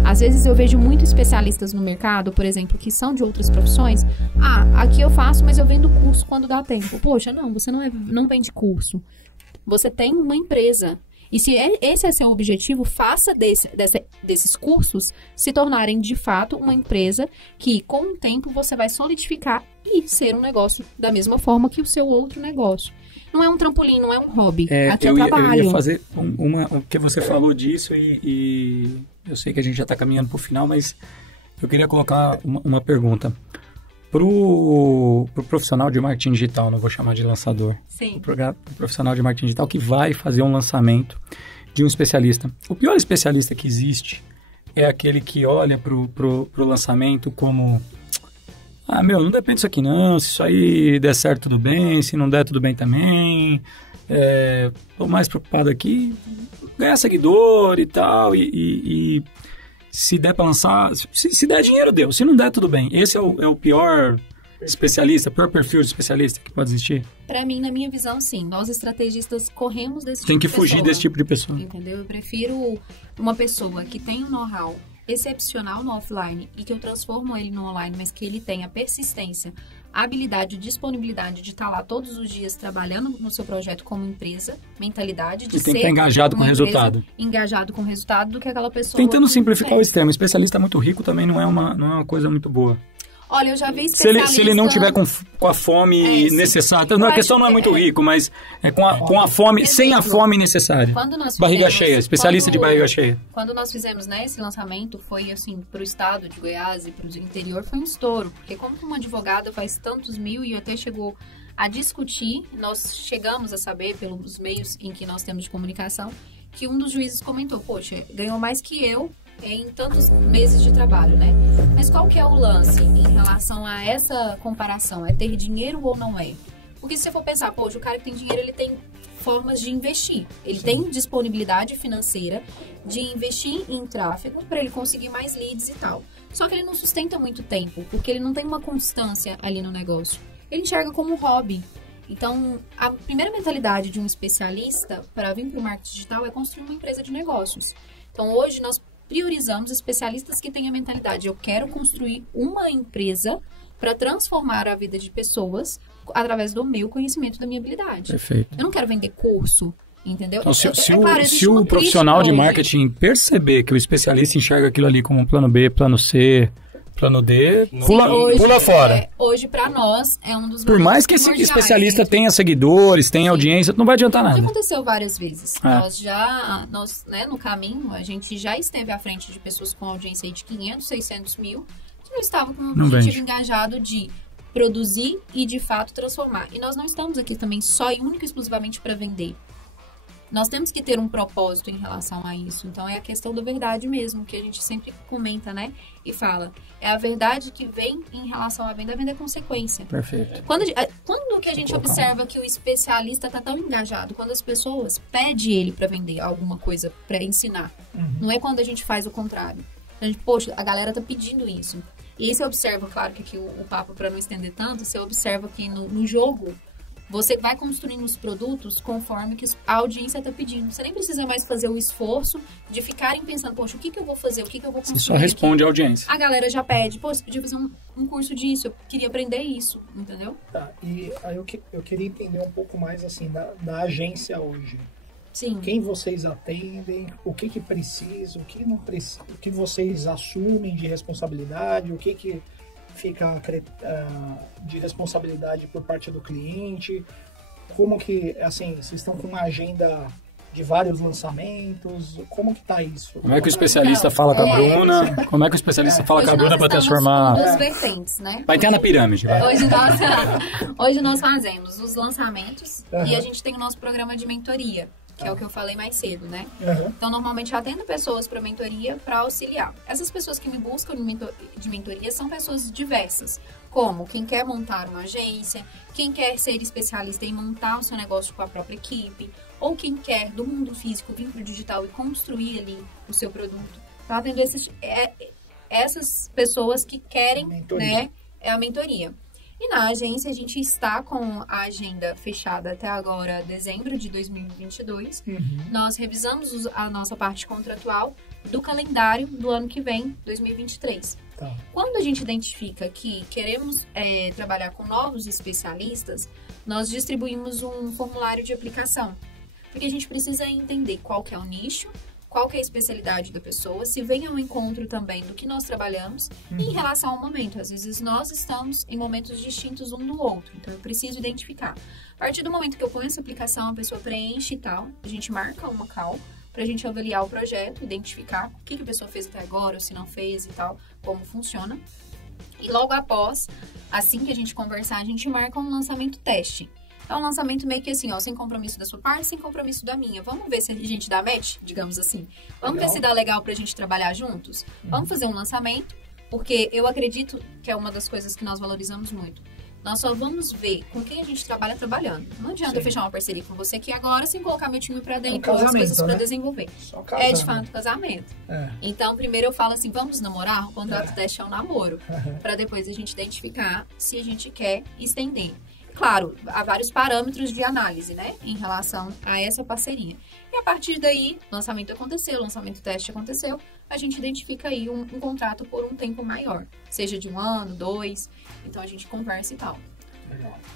Às vezes eu vejo muitos especialistas no mercado, por exemplo, que são de outras profissões. Aqui eu faço, mas eu vendo curso quando dá tempo. Poxa, não, você não vende curso. Você tem uma empresa. E se esse é seu objetivo, faça desses cursos se tornarem de fato uma empresa que com o tempo você vai solidificar e ser um negócio da mesma forma que o seu outro negócio. Não é um trampolim, não é um hobby. Aqui é trabalho. Eu ia fazer porque você falou disso e eu sei que a gente já está caminhando para o final, mas eu queria colocar uma pergunta. Pro profissional de marketing digital, não vou chamar de lançador. Sim. Pro profissional de marketing digital que vai fazer um lançamento de um especialista. O pior especialista que existe é aquele que olha pro lançamento como... não depende disso aqui não, se isso aí der certo tudo bem, se não der tudo bem também. Tô mais preocupado aqui, ganhar seguidor e tal, e se der para lançar, se der dinheiro, deu. Se não der, tudo bem. Esse é o pior especialista, pior perfil de especialista que pode existir? Para mim, na minha visão, sim. Nós, estrategistas, corremos desse Tem tipo de que fugir pessoa, desse tipo de pessoa. Entendeu? Eu prefiro uma pessoa que tem um know-how excepcional no offline e que eu transformo ele no online, mas que ele tenha persistência, habilidade e disponibilidade de estar lá todos os dias trabalhando no seu projeto como empresa, mentalidade de ser... E tem que estar engajado com o resultado. Engajado com o resultado do que aquela pessoa... Tentando simplificar o extremo. Especialista muito rico também não é uma coisa muito boa. Olha, eu já vi especialista... Se ele não tiver com a fome necessária... A questão não é muito rico, mas é com a fome, sem a fome necessária. Barriga cheia, especialista de barriga cheia. Quando nós fizemos, né, esse lançamento, foi assim, para o estado de Goiás e para o interior, foi um estouro. Porque como uma advogada faz tantos mil e até chegou a discutir, nós chegamos a saber, pelos meios em que nós temos de comunicação, que um dos juízes comentou, poxa, ganhou mais que eu em tantos meses de trabalho, né? Mas qual que é o lance em relação a essa comparação? É ter dinheiro ou não é? Porque se você for pensar, poxa, o cara que tem dinheiro, ele tem formas de investir. Ele tem disponibilidade financeira de investir em tráfego para ele conseguir mais leads e tal. Só que ele não sustenta muito tempo, porque ele não tem uma constância ali no negócio. Ele enxerga como um hobby. Então, a primeira mentalidade de um especialista para vir para o marketing digital é construir uma empresa de negócios. Então, hoje nós priorizamos especialistas que têm a mentalidade, eu quero construir uma empresa para transformar a vida de pessoas através do meu conhecimento, da minha habilidade. Perfeito. Eu não quero vender curso, entendeu? Então, se o profissional de marketing perceber que o especialista enxerga aquilo ali como um plano B, plano C, plano D, pula fora. Hoje, para nós, é um dos... Por mais que esse especialista tenha seguidores, tenha audiência, não vai adiantar nada. Já aconteceu várias vezes. Nós, né, no caminho, a gente já esteve à frente de pessoas com audiência aí de 500, 600 mil, que não estavam com um objetivo engajado de produzir e, de fato, transformar. E nós não estamos aqui também só e única e exclusivamente para vender. Nós temos que ter um propósito em relação a isso. Então, é a questão da verdade mesmo, que a gente sempre comenta, né? E fala. É a verdade que vem em relação à venda, a venda é consequência. Perfeito. Quando que a gente observa que o especialista está tão engajado? Quando as pessoas pedem ele para vender alguma coisa, para ensinar. Não é quando a gente faz o contrário. A gente, poxa, a galera tá pedindo isso. E aí você observa, claro que aqui o papo, para não estender tanto, você observa que no jogo, você vai construindo os produtos conforme que a audiência está pedindo. Você nem precisa mais fazer o esforço de ficarem pensando, poxa, o que eu vou fazer, o que eu vou construir. Você só responde a audiência. A galera já pede, pô, você podia fazer um curso disso, eu queria aprender isso, entendeu? Tá, e aí eu queria entender um pouco mais, assim, da agência hoje. Sim. Quem vocês atendem, o que precisa, o que não precisa, o que vocês assumem de responsabilidade, o que fica de responsabilidade por parte do cliente, como que, assim, vocês estão com uma agenda de vários lançamentos, como que tá isso? Como é que o especialista fala com a Bruna? Como é que o especialista fala com a Bruna para transformar... Hoje nós estamos com 2 vertentes, né? Vai ter na pirâmide, vai. Hoje nós fazemos os lançamentos e a gente tem o nosso programa de mentoria, que é o que eu falei mais cedo, né? Então, normalmente, eu atendo pessoas para mentoria para auxiliar. Essas pessoas que me buscam de mentoria são pessoas diversas, como quem quer montar uma agência, quem quer ser especialista em montar o seu negócio com a própria equipe, ou quem quer do mundo físico vir para o digital e construir ali o seu produto. Então, atendo essas pessoas que querem, né, a mentoria. E na agência, a gente está com a agenda fechada até agora, dezembro de 2022. Nós revisamos a nossa parte contratual do calendário do ano que vem, 2023. Tá. Quando a gente identifica que queremos trabalhar com novos especialistas, nós distribuímos um formulário de aplicação. Porque a gente precisa entender qual que é o nicho, qual que é a especialidade da pessoa, se vem ao encontro também do que nós trabalhamos e em relação ao momento. Às vezes nós estamos em momentos distintos um do outro, então eu preciso identificar. A partir do momento que eu ponho essa aplicação, a pessoa preenche e tal, a gente marca uma call para a gente avaliar o projeto, identificar o que a pessoa fez até agora, ou se não fez e tal, como funciona. E logo após, assim que a gente conversar, a gente marca um lançamento teste. É um lançamento meio que assim, ó, sem compromisso da sua parte, sem compromisso da minha. Vamos ver se a gente dá match, digamos assim. Vamos ver se dá legal pra gente trabalhar juntos? Vamos fazer um lançamento, porque eu acredito que é uma das coisas que nós valorizamos muito. Nós só vamos ver com quem a gente trabalha trabalhando. Não adianta eu fechar uma parceria com você aqui agora sem colocar meu time pra dentro, as coisas pra desenvolver. É de fato casamento. Então, primeiro eu falo assim, vamos namorar? O contrato teste é um namoro. Pra depois a gente identificar se a gente quer estender. Claro, há vários parâmetros de análise, né, em relação a essa parceria. E a partir daí, lançamento aconteceu, lançamento teste aconteceu, a gente identifica aí um contrato por um tempo maior, seja de 1 ano, 2, então a gente conversa e tal.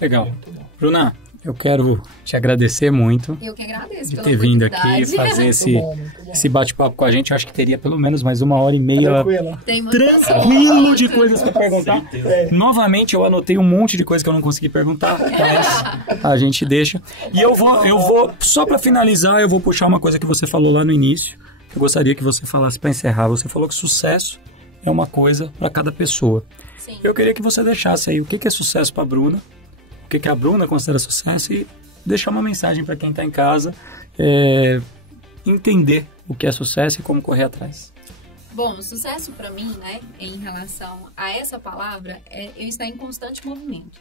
Legal. Bruna, eu quero te agradecer muito. Eu que agradeço de pela ter vindo aqui fazer esse bate-papo com a gente. Eu acho que teria pelo menos mais 1h30 tranquilo de coisas para perguntar. Novamente, eu anotei um monte de coisas que eu não consegui perguntar, mas a gente deixa. E eu vou só para finalizar, eu vou puxar uma coisa que você falou lá no início. Eu gostaria que você falasse para encerrar. Você falou que sucesso é uma coisa para cada pessoa. Sim. Eu queria que você deixasse aí o que é sucesso para a Bruna, o que a Bruna considera sucesso e deixar uma mensagem para quem está em casa, entender o que é sucesso e como correr atrás. Bom, sucesso para mim, né, em relação a essa palavra, é eu estar em constante movimento.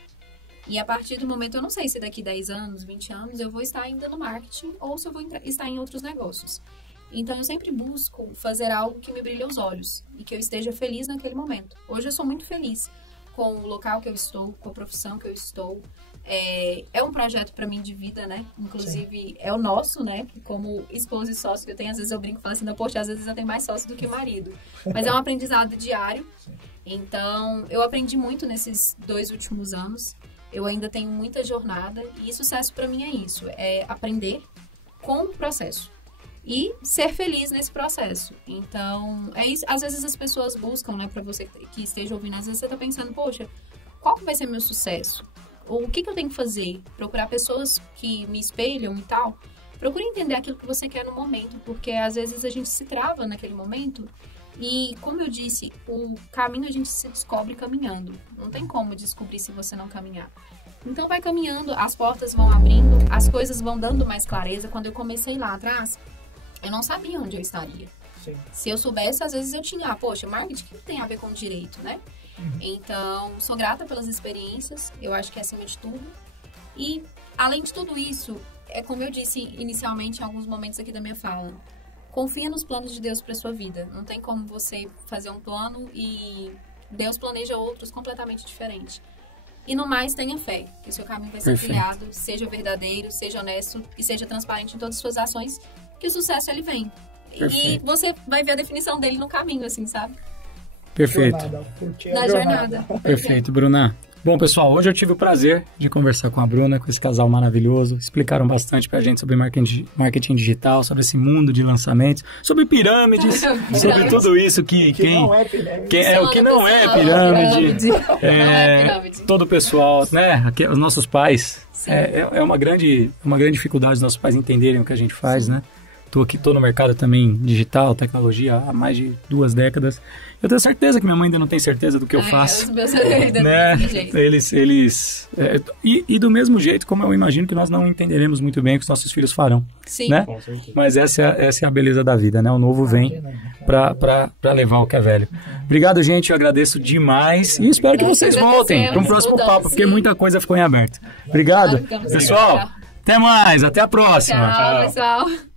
E a partir do momento, eu não sei se daqui 10 anos, 20 anos, eu vou estar ainda no marketing ou se eu vou estar em outros negócios. Então, eu sempre busco fazer algo que me brilhe os olhos e que eu esteja feliz naquele momento. Hoje eu sou muito feliz com o local que eu estou, com a profissão que eu estou. É um projeto para mim de vida, né? Inclusive, é o nosso, né? Como esposa e sócio que eu tenho, às vezes eu brinco e falo assim, poxa, às vezes eu tenho mais sócio do que marido. Mas é um aprendizado diário. Então, eu aprendi muito nesses 2 últimos anos. Eu ainda tenho muita jornada e sucesso para mim é isso. É aprender com o processo. E ser feliz nesse processo. Então, é isso. Às vezes as pessoas buscam, né, pra você que esteja ouvindo, às vezes você tá pensando, poxa, qual vai ser meu sucesso? Ou o que eu tenho que fazer? Procurar pessoas que me espelham e tal. Procure entender aquilo que você quer no momento, porque às vezes a gente se trava naquele momento. E, como eu disse, o caminho a gente se descobre caminhando. Não tem como descobrir se você não caminhar. Então vai caminhando, as portas vão abrindo, as coisas vão dando mais clareza. Quando eu comecei lá atrás, eu não sabia onde eu estaria. Sim. Se eu soubesse, às vezes eu tinha, poxa, marketing, o que tem a ver com direito, né? Então, sou grata pelas experiências, eu acho que é acima de tudo. E, além de tudo isso, é como eu disse inicialmente em alguns momentos aqui da minha fala, confia nos planos de Deus para sua vida. Não tem como você fazer um plano e Deus planeja outros completamente diferentes. E no mais, tenha fé, que o seu caminho vai ser trilhado, seja verdadeiro, seja honesto e seja transparente em todas as suas ações, que o sucesso ele vem. E você vai ver a definição dele no caminho, assim, sabe? Perfeito. Na jornada. Perfeito, Bruna. Bom, pessoal, hoje eu tive o prazer de conversar com a Bruna, com esse casal maravilhoso. Explicaram bastante pra gente sobre marketing digital, sobre esse mundo de lançamentos, sobre pirâmides, sobre tudo isso que não é pirâmide. O que não é pirâmide. Todo o pessoal, né? Aqui, os nossos pais. É uma grande dificuldade os nossos pais entenderem o que a gente faz, né? Tô no mercado também digital, tecnologia, há mais de 2 décadas. Eu tenho certeza que minha mãe ainda não tem certeza do que eu faço. Né? E do mesmo jeito, como eu imagino que nós não entenderemos muito bem o que os nossos filhos farão. Sim. Né? Mas essa é a beleza da vida, né? O novo vem para levar o que é velho. Obrigado, gente. Eu agradeço demais. E espero que vocês voltem para um próximo papo, porque muita coisa ficou em aberto. Obrigado. Pessoal, até mais. Até a próxima. Tchau, pessoal.